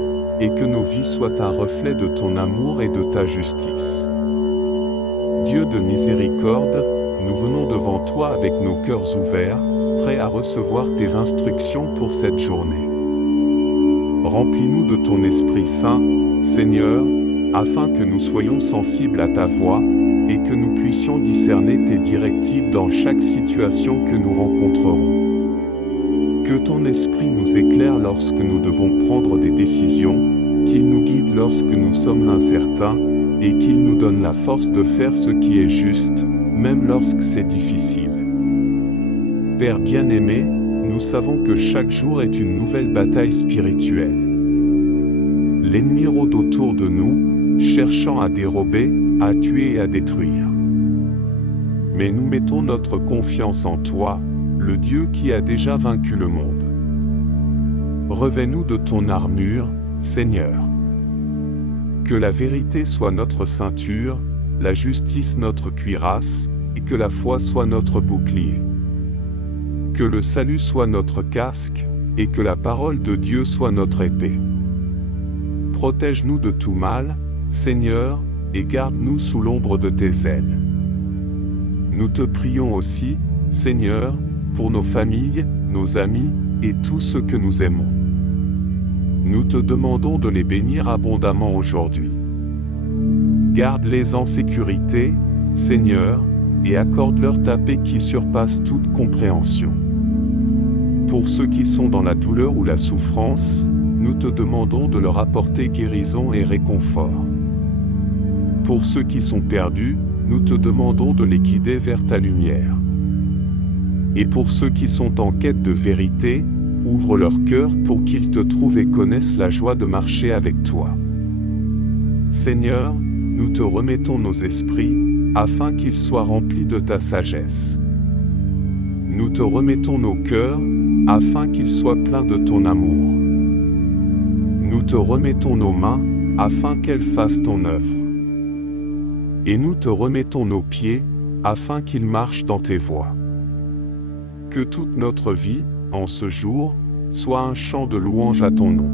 et que nos vies soient un reflet de ton amour et de ta justice. Dieu de miséricorde, nous venons devant toi avec nos cœurs ouverts, prêts à recevoir tes instructions pour cette journée. Remplis-nous de ton Esprit Saint, Seigneur, afin que nous soyons sensibles à ta voix, et que nous puissions discerner tes directives dans chaque situation que nous rencontrerons. Que ton Esprit nous éclaire lorsque nous devons prendre des décisions, qu'il nous guide lorsque nous sommes incertains, et qu'il nous donne la force de faire ce qui est juste, même lorsque c'est difficile. Père bien-aimé, nous savons que chaque jour est une nouvelle bataille spirituelle. L'ennemi rôde autour de nous, cherchant à dérober, à tuer et à détruire. Mais nous mettons notre confiance en toi, le Dieu qui a déjà vaincu le monde. Revêt-nous de ton armure, Seigneur. Que la vérité soit notre ceinture, la justice notre cuirasse, et que la foi soit notre bouclier. Que le salut soit notre casque, et que la parole de Dieu soit notre épée. Protège-nous de tout mal, Seigneur, et garde-nous sous l'ombre de tes ailes. Nous te prions aussi, Seigneur, pour nos familles, nos amis, et tous ceux que nous aimons. Nous te demandons de les bénir abondamment aujourd'hui. Garde-les en sécurité, Seigneur, et accorde-leur ta paix qui surpasse toute compréhension. Pour ceux qui sont dans la douleur ou la souffrance, nous te demandons de leur apporter guérison et réconfort. Pour ceux qui sont perdus, nous te demandons de les guider vers ta lumière. Et pour ceux qui sont en quête de vérité, ouvre leur cœur pour qu'ils te trouvent et connaissent la joie de marcher avec toi. Seigneur, nous te remettons nos esprits, afin qu'ils soient remplis de ta sagesse. Nous te remettons nos cœurs, afin qu'ils soient pleins de ton amour. Nous te remettons nos mains, afin qu'elles fassent ton œuvre. Et nous te remettons nos pieds, afin qu'ils marchent dans tes voies. Que toute notre vie, en ce jour, soit un chant de louange à ton nom.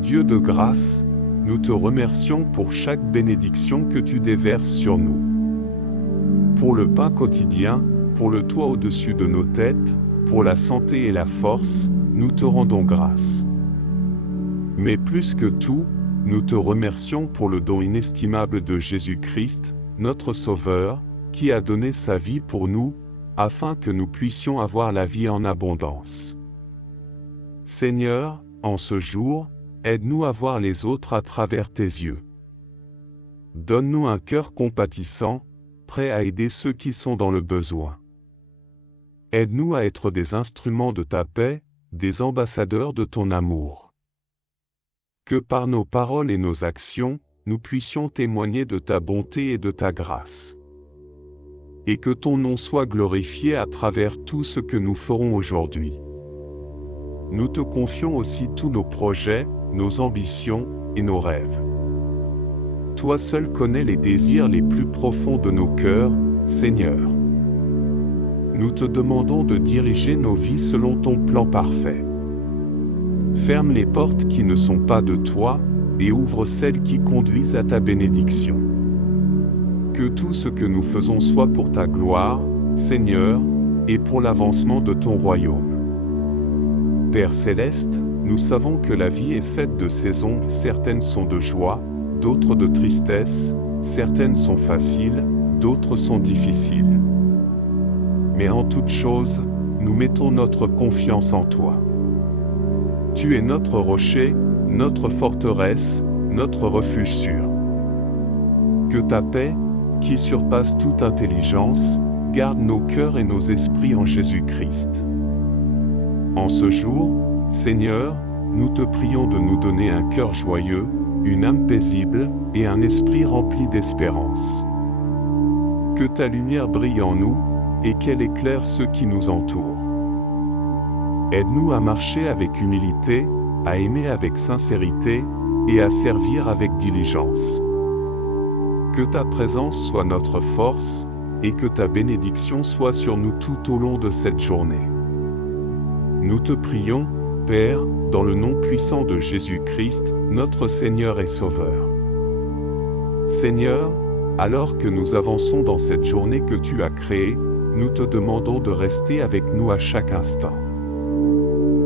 Dieu de grâce, nous te remercions pour chaque bénédiction que tu déverses sur nous. Pour le pain quotidien, pour le toit au-dessus de nos têtes, pour la santé et la force, nous te rendons grâce. Mais plus que tout, nous te remercions pour le don inestimable de Jésus-Christ, notre Sauveur, qui a donné sa vie pour nous, afin que nous puissions avoir la vie en abondance. Seigneur, en ce jour, aide-nous à voir les autres à travers tes yeux. Donne-nous un cœur compatissant, prêt à aider ceux qui sont dans le besoin. Aide-nous à être des instruments de ta paix, des ambassadeurs de ton amour. Que par nos paroles et nos actions, nous puissions témoigner de ta bonté et de ta grâce. Et que ton nom soit glorifié à travers tout ce que nous ferons aujourd'hui. Nous te confions aussi tous nos projets, nos ambitions et nos rêves. Toi seul connais les désirs les plus profonds de nos cœurs, Seigneur. Nous te demandons de diriger nos vies selon ton plan parfait. Ferme les portes qui ne sont pas de toi, et ouvre celles qui conduisent à ta bénédiction. Que tout ce que nous faisons soit pour ta gloire, Seigneur, et pour l'avancement de ton royaume. Père céleste, nous savons que la vie est faite de saisons, certaines sont de joie, d'autres de tristesse, certaines sont faciles, d'autres sont difficiles. Mais en toute chose, nous mettons notre confiance en toi. Tu es notre rocher, notre forteresse, notre refuge sûr. Que ta paix, qui surpasse toute intelligence, garde nos cœurs et nos esprits en Jésus-Christ. En ce jour, Seigneur, nous te prions de nous donner un cœur joyeux, une âme paisible et un esprit rempli d'espérance. Que ta lumière brille en nous, et qu'elle éclaire ceux qui nous entourent. Aide-nous à marcher avec humilité, à aimer avec sincérité, et à servir avec diligence. Que ta présence soit notre force, et que ta bénédiction soit sur nous tout au long de cette journée. Nous te prions, Père, dans le nom puissant de Jésus-Christ, notre Seigneur et Sauveur. Seigneur, alors que nous avançons dans cette journée que tu as créée, nous te demandons de rester avec nous à chaque instant.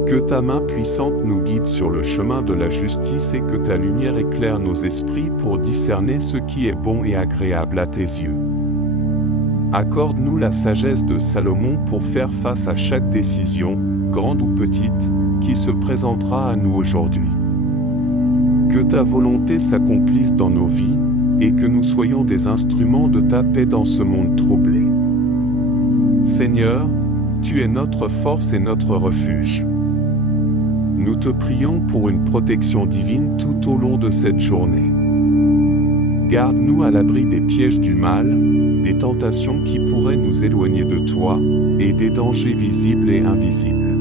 Que ta main puissante nous guide sur le chemin de la justice et que ta lumière éclaire nos esprits pour discerner ce qui est bon et agréable à tes yeux. Accorde-nous la sagesse de Salomon pour faire face à chaque décision, grande ou petite, qui se présentera à nous aujourd'hui. Que ta volonté s'accomplisse dans nos vies, et que nous soyons des instruments de ta paix dans ce monde troublé. Seigneur, tu es notre force et notre refuge. Nous te prions pour une protection divine tout au long de cette journée. Garde-nous à l'abri des pièges du mal, des tentations qui pourraient nous éloigner de toi, et des dangers visibles et invisibles.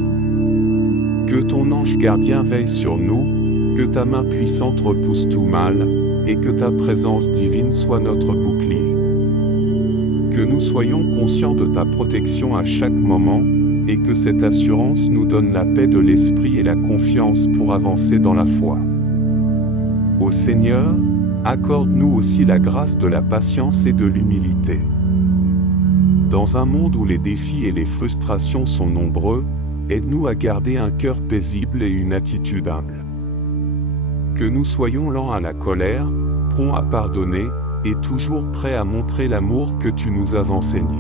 Que ton ange gardien veille sur nous, que ta main puissante repousse tout mal, et que ta présence divine soit notre bouclier. Que nous soyons conscients de ta protection à chaque moment, et que cette assurance nous donne la paix de l'esprit et la confiance pour avancer dans la foi. Ô Seigneur, accorde-nous aussi la grâce de la patience et de l'humilité. Dans un monde où les défis et les frustrations sont nombreux, aide-nous à garder un cœur paisible et une attitude humble. Que nous soyons lents à la colère, prompts à pardonner, et toujours prêts à montrer l'amour que tu nous as enseigné.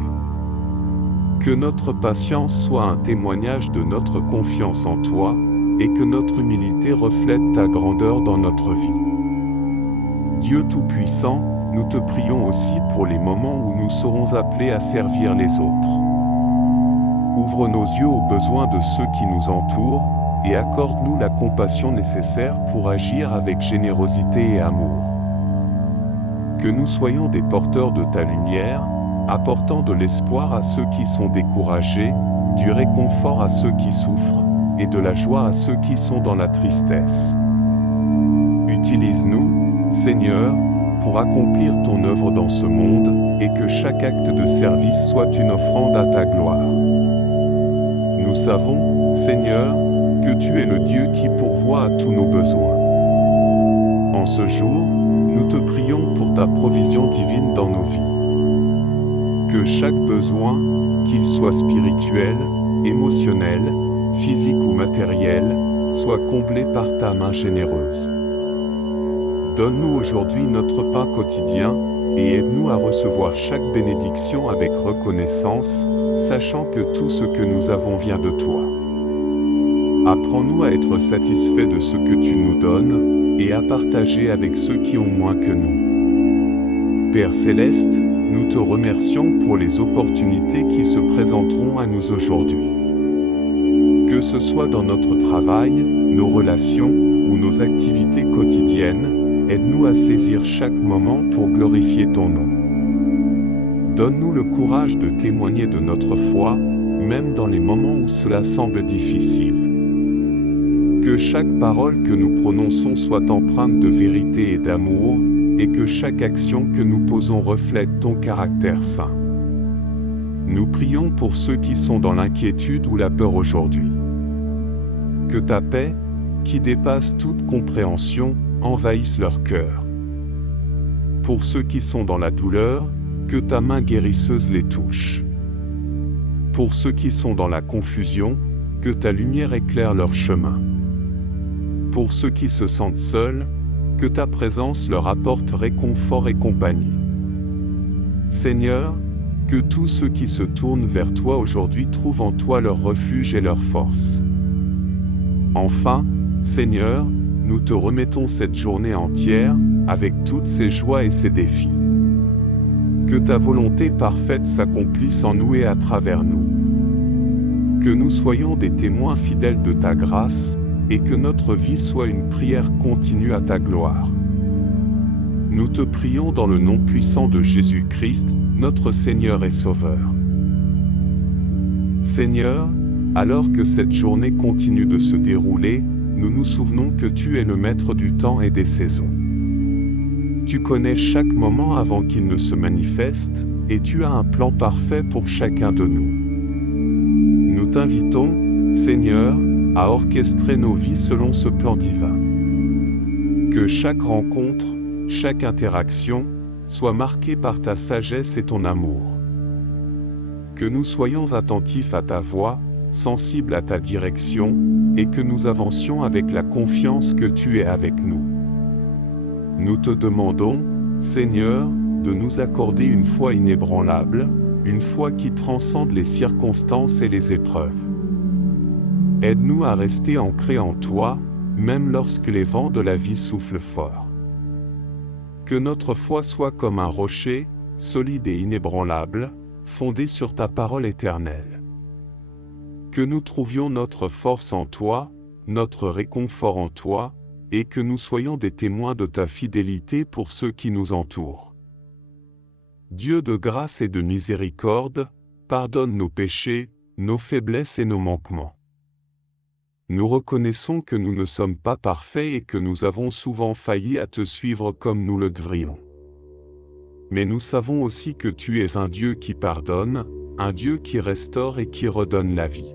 Que notre patience soit un témoignage de notre confiance en toi, et que notre humilité reflète ta grandeur dans notre vie. Dieu Tout-Puissant, nous te prions aussi pour les moments où nous serons appelés à servir les autres. Ouvre nos yeux aux besoins de ceux qui nous entourent, et accorde-nous la compassion nécessaire pour agir avec générosité et amour. Que nous soyons des porteurs de ta lumière, apportant de l'espoir à ceux qui sont découragés, du réconfort à ceux qui souffrent, et de la joie à ceux qui sont dans la tristesse. Utilise-nous, Seigneur, pour accomplir ton œuvre dans ce monde, et que chaque acte de service soit une offrande à ta gloire. Nous savons, Seigneur, que tu es le Dieu qui pourvoit à tous nos besoins. En ce jour, nous te prions pour ta provision divine dans nos vies. Que chaque besoin, qu'il soit spirituel, émotionnel, physique ou matériel, soit comblé par ta main généreuse. Donne-nous aujourd'hui notre pain quotidien, et aide-nous à recevoir chaque bénédiction avec reconnaissance, sachant que tout ce que nous avons vient de toi. Apprends-nous à être satisfaits de ce que tu nous donnes, et à partager avec ceux qui ont moins que nous. Père Céleste, nous te remercions pour les opportunités qui se présenteront à nous aujourd'hui. Que ce soit dans notre travail, nos relations, ou nos activités quotidiennes, aide-nous à saisir chaque moment pour glorifier ton nom. Donne-nous le courage de témoigner de notre foi, même dans les moments où cela semble difficile. Que chaque parole que nous prononçons soit empreinte de vérité et d'amour, et que chaque action que nous posons reflète ton caractère saint. Nous prions pour ceux qui sont dans l'inquiétude ou la peur aujourd'hui. Que ta paix, qui dépasse toute compréhension, envahisse leur cœur. Pour ceux qui sont dans la douleur, que ta main guérisseuse les touche. Pour ceux qui sont dans la confusion, que ta lumière éclaire leur chemin. Pour ceux qui se sentent seuls, que ta présence leur apporte réconfort et compagnie. Seigneur, que tous ceux qui se tournent vers toi aujourd'hui trouvent en toi leur refuge et leur force. Enfin, Seigneur, nous te remettons cette journée entière, avec toutes ses joies et ses défis. Que ta volonté parfaite s'accomplisse en nous et à travers nous. Que nous soyons des témoins fidèles de ta grâce, et que notre vie soit une prière continue à ta gloire. Nous te prions dans le nom puissant de Jésus-Christ, notre Seigneur et Sauveur. Seigneur, Alors que cette journée continue de se dérouler, nous nous souvenons que tu es le maître du temps et des saisons. Tu connais chaque moment avant qu'il ne se manifeste, et tu as un plan parfait pour chacun de nous. Nous t'invitons, Seigneur, à orchestrer nos vies selon ce plan divin. Que chaque rencontre, chaque interaction, soit marquée par ta sagesse et ton amour. Que nous soyons attentifs à ta voix, sensibles à ta direction, et que nous avancions avec la confiance que tu es avec nous. Nous te demandons, Seigneur, de nous accorder une foi inébranlable, une foi qui transcende les circonstances et les épreuves. Aide-nous à rester ancrés en toi, même lorsque les vents de la vie soufflent fort. Que notre foi soit comme un rocher, solide et inébranlable, fondé sur ta parole éternelle. Que nous trouvions notre force en toi, notre réconfort en toi, et que nous soyons des témoins de ta fidélité pour ceux qui nous entourent. Dieu de grâce et de miséricorde, pardonne nos péchés, nos faiblesses et nos manquements. Nous reconnaissons que nous ne sommes pas parfaits et que nous avons souvent failli à te suivre comme nous le devrions. Mais nous savons aussi que tu es un Dieu qui pardonne, un Dieu qui restaure et qui redonne la vie.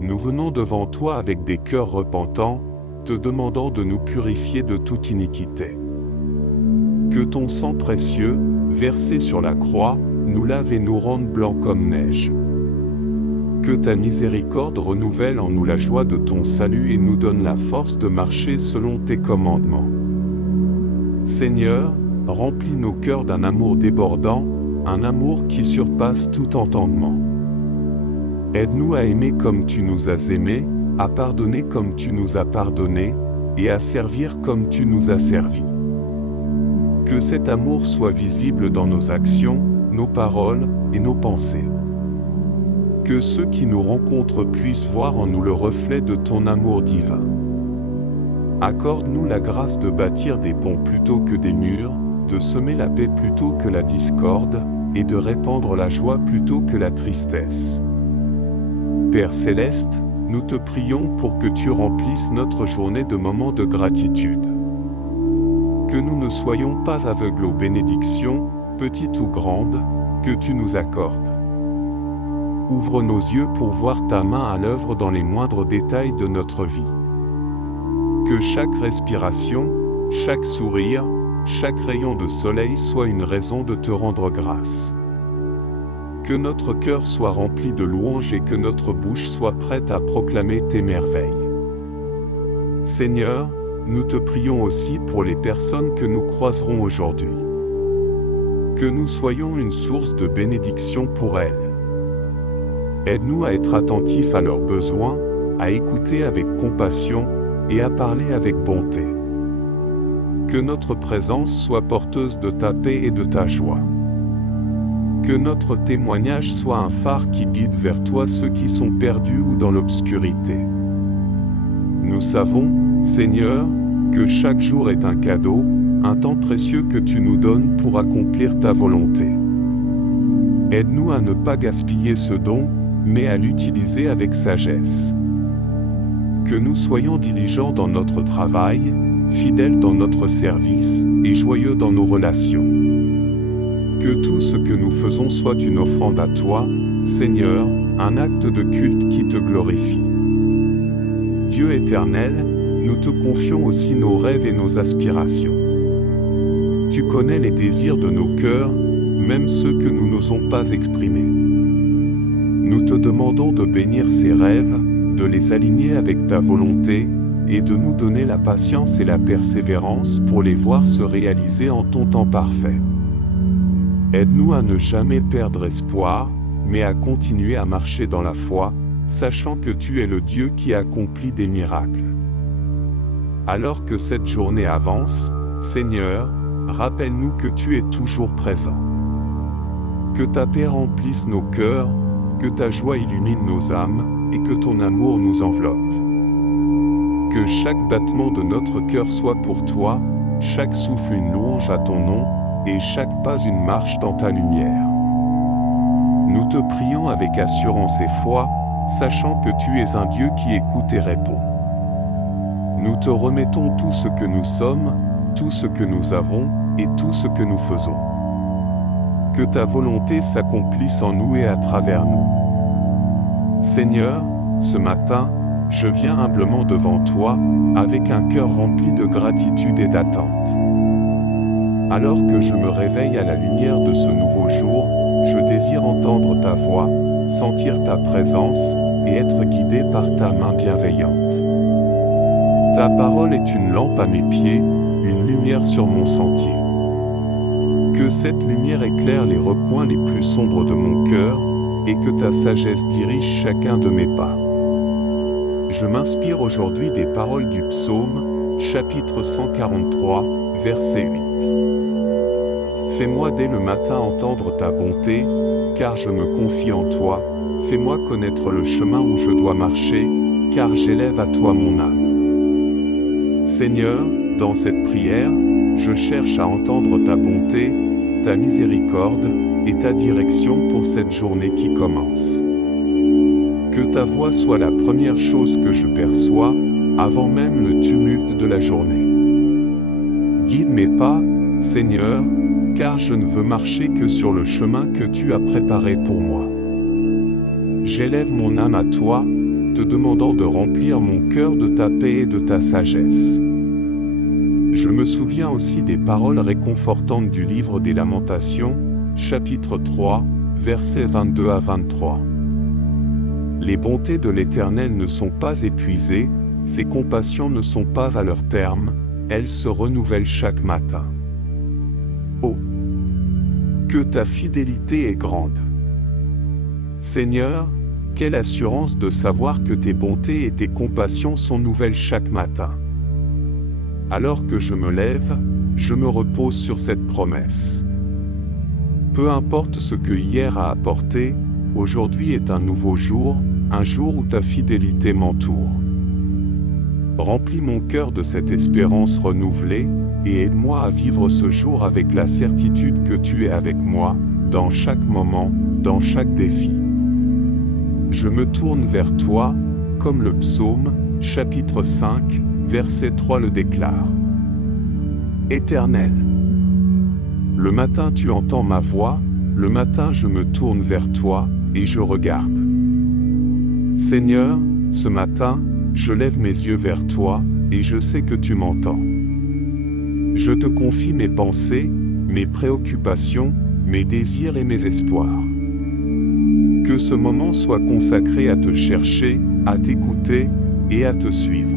Nous venons devant toi avec des cœurs repentants, te demandant de nous purifier de toute iniquité. Que ton sang précieux, versé sur la croix, nous lave et nous rende blancs comme neige. Que ta miséricorde renouvelle en nous la joie de ton salut et nous donne la force de marcher selon tes commandements. Seigneur, remplis nos cœurs d'un amour débordant, un amour qui surpasse tout entendement. Aide-nous à aimer comme tu nous as aimés, à pardonner comme tu nous as pardonnés, et à servir comme tu nous as servis. Que cet amour soit visible dans nos actions, nos paroles et nos pensées. Que ceux qui nous rencontrent puissent voir en nous le reflet de ton amour divin. Accorde-nous la grâce de bâtir des ponts plutôt que des murs, de semer la paix plutôt que la discorde, et de répandre la joie plutôt que la tristesse. Père céleste, nous te prions pour que tu remplisses notre journée de moments de gratitude. Que nous ne soyons pas aveugles aux bénédictions, petites ou grandes, que tu nous accordes. Ouvre nos yeux pour voir ta main à l'œuvre dans les moindres détails de notre vie. Que chaque respiration, chaque sourire, chaque rayon de soleil soit une raison de te rendre grâce. Que notre cœur soit rempli de louanges et que notre bouche soit prête à proclamer tes merveilles. Seigneur, nous te prions aussi pour les personnes que nous croiserons aujourd'hui. Que nous soyons une source de bénédiction pour elles. Aide-nous à être attentifs à leurs besoins, à écouter avec compassion et à parler avec bonté. Que notre présence soit porteuse de ta paix et de ta joie. Que notre témoignage soit un phare qui guide vers toi ceux qui sont perdus ou dans l'obscurité. Nous savons, Seigneur, que chaque jour est un cadeau, un temps précieux que tu nous donnes pour accomplir ta volonté. Aide-nous à ne pas gaspiller ce don, mais à l'utiliser avec sagesse. Que nous soyons diligents dans notre travail, fidèles dans notre service, et joyeux dans nos relations. Que tout ce que nous faisons soit une offrande à toi, Seigneur, un acte de culte qui te glorifie. Dieu éternel, nous te confions aussi nos rêves et nos aspirations. Tu connais les désirs de nos cœurs, même ceux que nous n'osons pas exprimer. Nous te demandons de bénir ces rêves, de les aligner avec ta volonté, et de nous donner la patience et la persévérance pour les voir se réaliser en ton temps parfait. Aide-nous à ne jamais perdre espoir, mais à continuer à marcher dans la foi, sachant que tu es le Dieu qui accomplit des miracles. Alors que cette journée avance, Seigneur, rappelle-nous que tu es toujours présent. Que ta paix remplisse nos cœurs, que ta joie illumine nos âmes, et que ton amour nous enveloppe. Que chaque battement de notre cœur soit pour toi, chaque souffle une louange à ton nom, et chaque pas une marche dans ta lumière. Nous te prions avec assurance et foi, sachant que tu es un Dieu qui écoute et répond. Nous te remettons tout ce que nous sommes, tout ce que nous avons, et tout ce que nous faisons. Que ta volonté s'accomplisse en nous et à travers nous. Seigneur, ce matin, je viens humblement devant toi, avec un cœur rempli de gratitude et d'attente. Alors que je me réveille à la lumière de ce nouveau jour, je désire entendre ta voix, sentir ta présence, et être guidé par ta main bienveillante. Ta parole est une lampe à mes pieds, une lumière sur mon sentier. Que cette lumière éclaire les recoins les plus sombres de mon cœur, et que ta sagesse dirige chacun de mes pas. Je m'inspire aujourd'hui des paroles du psaume, chapitre 143, verset 8. Fais-moi dès le matin entendre ta bonté, car je me confie en toi, fais-moi connaître le chemin où je dois marcher, car j'élève à toi mon âme. Seigneur, dans cette prière, je cherche à entendre ta bonté, ta miséricorde, et ta direction pour cette journée qui commence. Que ta voix soit la première chose que je perçois, avant même le tumulte de la journée. Guide mes pas, Seigneur, car je ne veux marcher que sur le chemin que tu as préparé pour moi. J'élève mon âme à toi, te demandant de remplir mon cœur de ta paix et de ta sagesse. Je me souviens aussi des paroles réconfortantes du livre des Lamentations, chapitre 3, versets 22 à 23. Les bontés de l'Éternel ne sont pas épuisées, ses compassions ne sont pas à leur terme, elles se renouvellent chaque matin. Oh! Que ta fidélité est grande! Seigneur, quelle assurance de savoir que tes bontés et tes compassions sont nouvelles chaque matin. Alors que je me lève, je me repose sur cette promesse. Peu importe ce que hier a apporté, aujourd'hui est un nouveau jour, un jour où ta fidélité m'entoure. Remplis mon cœur de cette espérance renouvelée, et aide-moi à vivre ce jour avec la certitude que tu es avec moi, dans chaque moment, dans chaque défi. Je me tourne vers toi, comme le psaume, chapitre 5, verset 3 le déclare. Éternel. Le matin tu entends ma voix, le matin je me tourne vers toi, et je regarde. Seigneur, ce matin, je lève mes yeux vers toi, et je sais que tu m'entends. Je te confie mes pensées, mes préoccupations, mes désirs et mes espoirs. Que ce moment soit consacré à te chercher, à t'écouter, et à te suivre.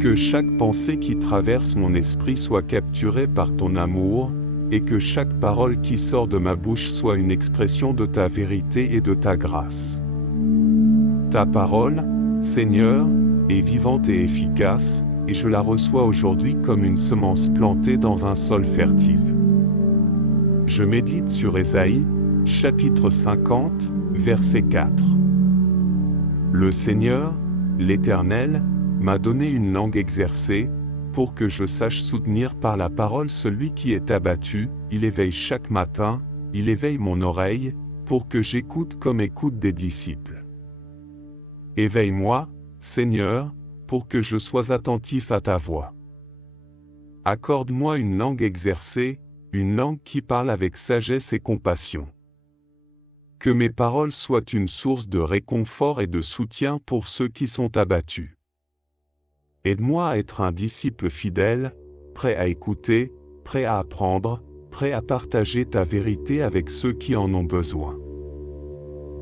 Que chaque pensée qui traverse mon esprit soit capturée par ton amour, et que chaque parole qui sort de ma bouche soit une expression de ta vérité et de ta grâce. Ta parole, Seigneur, est vivante et efficace, et je la reçois aujourd'hui comme une semence plantée dans un sol fertile. Je médite sur Ésaïe, chapitre 50, verset 4. Le Seigneur, l'Éternel, m'a donné une langue exercée, pour que je sache soutenir par la parole celui qui est abattu, il éveille chaque matin, il éveille mon oreille, pour que j'écoute comme écoutent des disciples. Éveille-moi, Seigneur, pour que je sois attentif à ta voix. Accorde-moi une langue exercée, une langue qui parle avec sagesse et compassion. Que mes paroles soient une source de réconfort et de soutien pour ceux qui sont abattus. Aide-moi à être un disciple fidèle, prêt à écouter, prêt à apprendre, prêt à partager ta vérité avec ceux qui en ont besoin.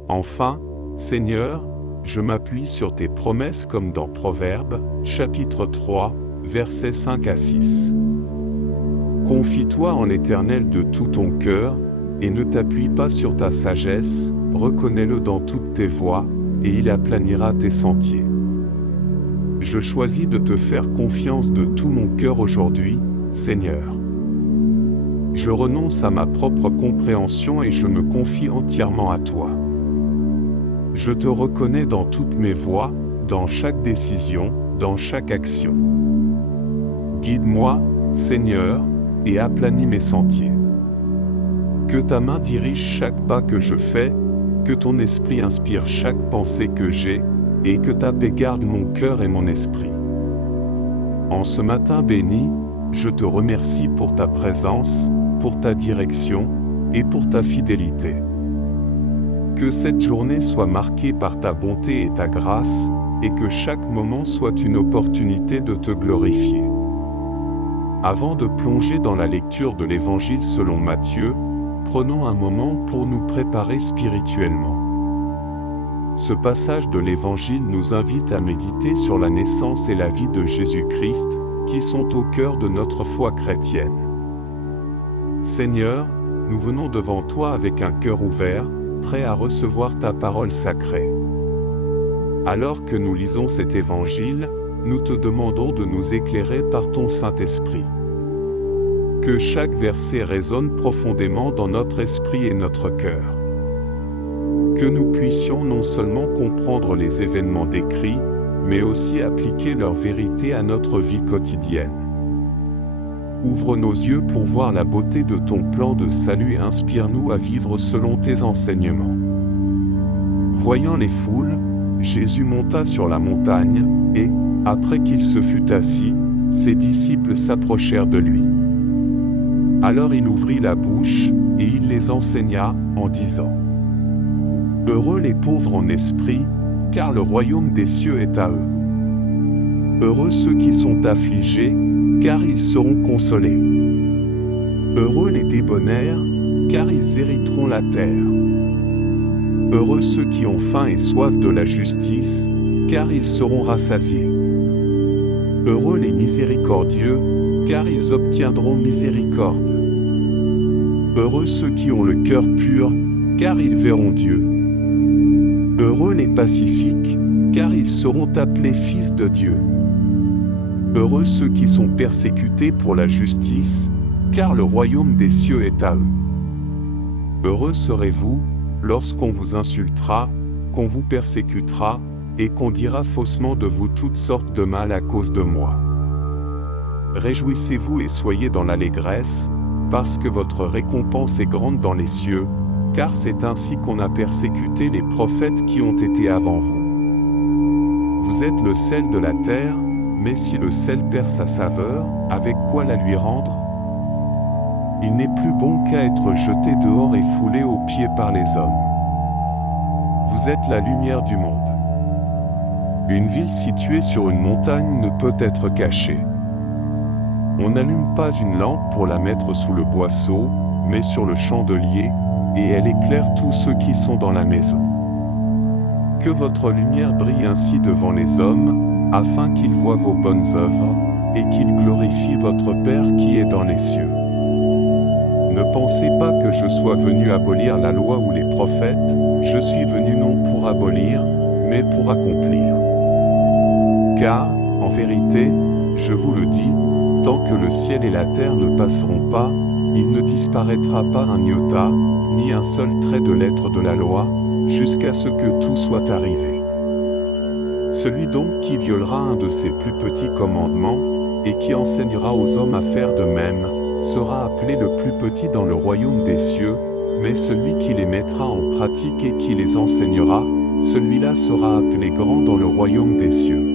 Enfin, Seigneur, je m'appuie sur tes promesses comme dans Proverbes, chapitre 3, versets 5 à 6. Confie-toi en l'Éternel de tout ton cœur, et ne t'appuie pas sur ta sagesse, reconnais-le dans toutes tes voies, et il aplanira tes sentiers. Je choisis de te faire confiance de tout mon cœur aujourd'hui, Seigneur. Je renonce à ma propre compréhension et je me confie entièrement à toi. Je te reconnais dans toutes mes voies, dans chaque décision, dans chaque action. Guide-moi, Seigneur, et aplanis mes sentiers. Que ta main dirige chaque pas que je fais, Que ton esprit inspire chaque pensée que j'ai, et que ta paix garde mon cœur et mon esprit. En ce matin béni, je te remercie pour ta présence, pour ta direction, et pour ta fidélité. Que cette journée soit marquée par ta bonté et ta grâce, et que chaque moment soit une opportunité de te glorifier. Avant de plonger dans la lecture de l'Évangile selon Matthieu, prenons un moment pour nous préparer spirituellement. Ce passage de l'Évangile nous invite à méditer sur la naissance et la vie de Jésus-Christ, qui sont au cœur de notre foi chrétienne. Seigneur, nous venons devant toi avec un cœur ouvert, prêt à recevoir ta parole sacrée. Alors que nous lisons cet Évangile, nous te demandons de nous éclairer par ton Saint-Esprit. Que chaque verset résonne profondément dans notre esprit et notre cœur. Que nous puissions non seulement comprendre les événements décrits, mais aussi appliquer leur vérité à notre vie quotidienne. Ouvre nos yeux pour voir la beauté de ton plan de salut et inspire-nous à vivre selon tes enseignements. Voyant les foules, Jésus monta sur la montagne, et, après qu'il se fut assis, ses disciples s'approchèrent de lui. Alors il ouvrit la bouche, et il les enseigna, en disant : « Heureux les pauvres en esprit, car le royaume des cieux est à eux. Heureux ceux qui sont affligés, car ils seront consolés. Heureux les débonnaires, car ils hériteront la terre. Heureux ceux qui ont faim et soif de la justice, car ils seront rassasiés. Heureux les miséricordieux, car ils obtiendront miséricorde. Heureux ceux qui ont le cœur pur, car ils verront Dieu. Heureux les pacifiques, car ils seront appelés fils de Dieu. Heureux ceux qui sont persécutés pour la justice, car le royaume des cieux est à eux. Heureux serez-vous, lorsqu'on vous insultera, qu'on vous persécutera, et qu'on dira faussement de vous toutes sortes de mal à cause de moi. Réjouissez-vous et soyez dans l'allégresse, parce que votre récompense est grande dans les cieux, car c'est ainsi qu'on a persécuté les prophètes qui ont été avant vous. Vous êtes le sel de la terre, mais si le sel perd sa saveur, avec quoi la lui rendre ? Il n'est plus bon qu'à être jeté dehors et foulé aux pieds par les hommes. Vous êtes la lumière du monde. Une ville située sur une montagne ne peut être cachée. On n'allume pas une lampe pour la mettre sous le boisseau, mais sur le chandelier, et elle éclaire tous ceux qui sont dans la maison. Que votre lumière brille ainsi devant les hommes, afin qu'ils voient vos bonnes œuvres, et qu'ils glorifient votre Père qui est dans les cieux. Ne pensez pas que je sois venu abolir la loi ou les prophètes, je suis venu non pour abolir, mais pour accomplir. Car, en vérité, je vous le dis, tant que le ciel et la terre ne passeront pas, il ne disparaîtra pas un iota, ni un seul trait de lettre de la loi, jusqu'à ce que tout soit arrivé. Celui donc qui violera un de ces plus petits commandements, et qui enseignera aux hommes à faire de même, sera appelé le plus petit dans le royaume des cieux, mais celui qui les mettra en pratique et qui les enseignera, celui-là sera appelé grand dans le royaume des cieux.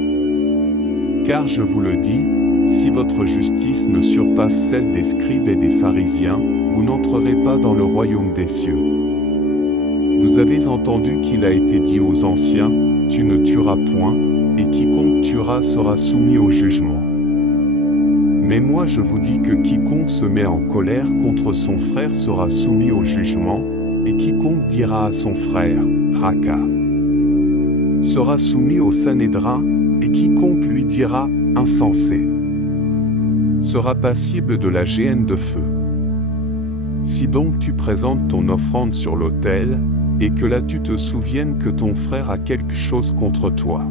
Car je vous le dis, si votre justice ne surpasse celle des scribes et des pharisiens, vous n'entrerez pas dans le royaume des cieux. Vous avez entendu qu'il a été dit aux anciens, « Tu ne tueras point, et quiconque tuera sera soumis au jugement. » Mais moi je vous dis que quiconque se met en colère contre son frère sera soumis au jugement, et quiconque dira à son frère, « Raka » sera soumis au Sanhédrin, et quiconque lui dira, « Insensé » sera passible de la géhenne de feu. Si donc tu présentes ton offrande sur l'autel, et que là tu te souviennes que ton frère a quelque chose contre toi,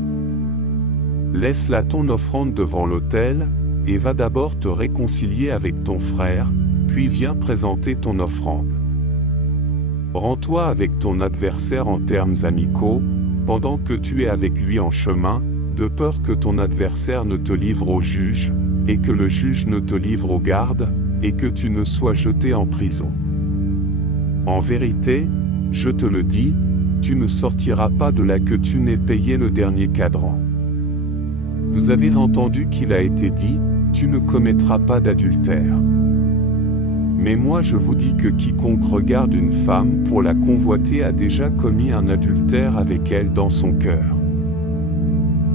laisse là ton offrande devant l'autel, et va d'abord te réconcilier avec ton frère, puis viens présenter ton offrande. Rends-toi avec ton adversaire en termes amicaux, pendant que tu es avec lui en chemin, de peur que ton adversaire ne te livre au juge, et que le juge ne te livre aux gardes, et que tu ne sois jeté en prison. En vérité, je te le dis, tu ne sortiras pas de là que tu n'aies payé le dernier cadran. Vous avez entendu qu'il a été dit, tu ne commettras pas d'adultère. Mais moi je vous dis que quiconque regarde une femme pour la convoiter a déjà commis un adultère avec elle dans son cœur.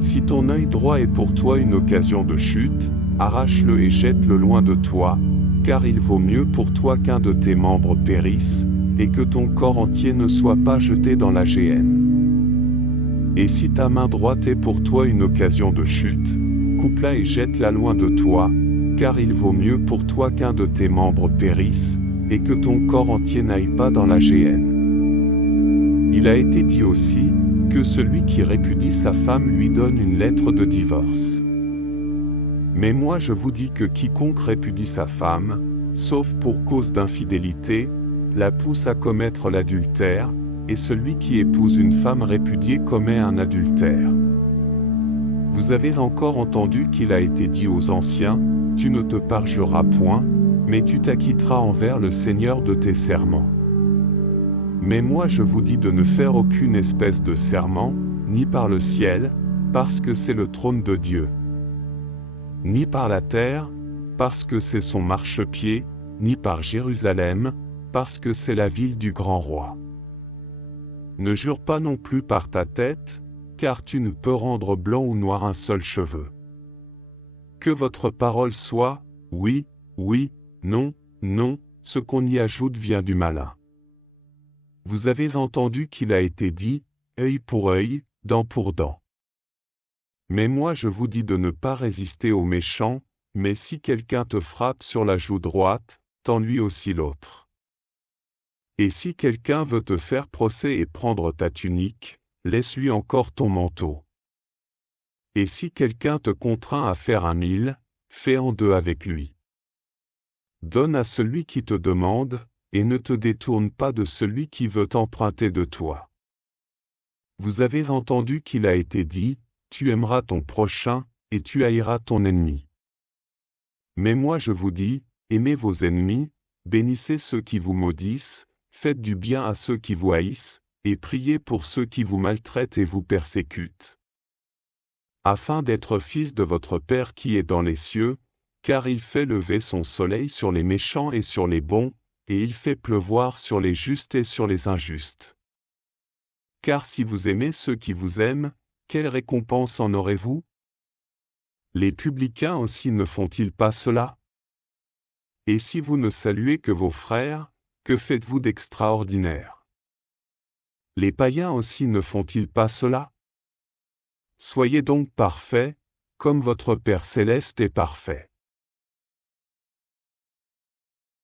Si ton œil droit est pour toi une occasion de chute, arrache-le et jette-le loin de toi, car il vaut mieux pour toi qu'un de tes membres périsse, et que ton corps entier ne soit pas jeté dans la géhenne. Et si ta main droite est pour toi une occasion de chute, coupe-la et jette-la loin de toi, car il vaut mieux pour toi qu'un de tes membres périsse, et que ton corps entier n'aille pas dans la géhenne. Il a été dit aussi, que celui qui répudie sa femme lui donne une lettre de divorce. Mais moi je vous dis que quiconque répudie sa femme, sauf pour cause d'infidélité, la pousse à commettre l'adultère, et celui qui épouse une femme répudiée commet un adultère. Vous avez encore entendu qu'il a été dit aux anciens, tu ne te parjureras point, mais tu t'acquitteras envers le Seigneur de tes serments. Mais moi je vous dis de ne faire aucune espèce de serment, ni par le ciel, parce que c'est le trône de Dieu, ni par la terre, parce que c'est son marchepied, ni par Jérusalem, parce que c'est la ville du grand roi. Ne jure pas non plus par ta tête, car tu ne peux rendre blanc ou noir un seul cheveu. Que votre parole soit, oui, oui, non, non, ce qu'on y ajoute vient du malin. Vous avez entendu qu'il a été dit, œil pour œil, dent pour dent. Mais moi je vous dis de ne pas résister aux méchants, mais si quelqu'un te frappe sur la joue droite, tends-lui aussi l'autre. Et si quelqu'un veut te faire procès et prendre ta tunique, laisse-lui encore ton manteau. Et si quelqu'un te contraint à faire un mille, fais en deux avec lui. Donne à celui qui te demande, et ne te détourne pas de celui qui veut emprunter de toi. Vous avez entendu qu'il a été dit, tu aimeras ton prochain, et tu haïras ton ennemi. Mais moi je vous dis, aimez vos ennemis, bénissez ceux qui vous maudissent, faites du bien à ceux qui vous haïssent, et priez pour ceux qui vous maltraitent et vous persécutent. Afin d'être fils de votre Père qui est dans les cieux, car il fait lever son soleil sur les méchants et sur les bons, et il fait pleuvoir sur les justes et sur les injustes. Car si vous aimez ceux qui vous aiment, quelle récompense en aurez-vous? Les publicains aussi ne font-ils pas cela? Et si vous ne saluez que vos frères, que faites-vous d'extraordinaire? Les païens aussi ne font-ils pas cela? Soyez donc parfaits, comme votre Père céleste est parfait.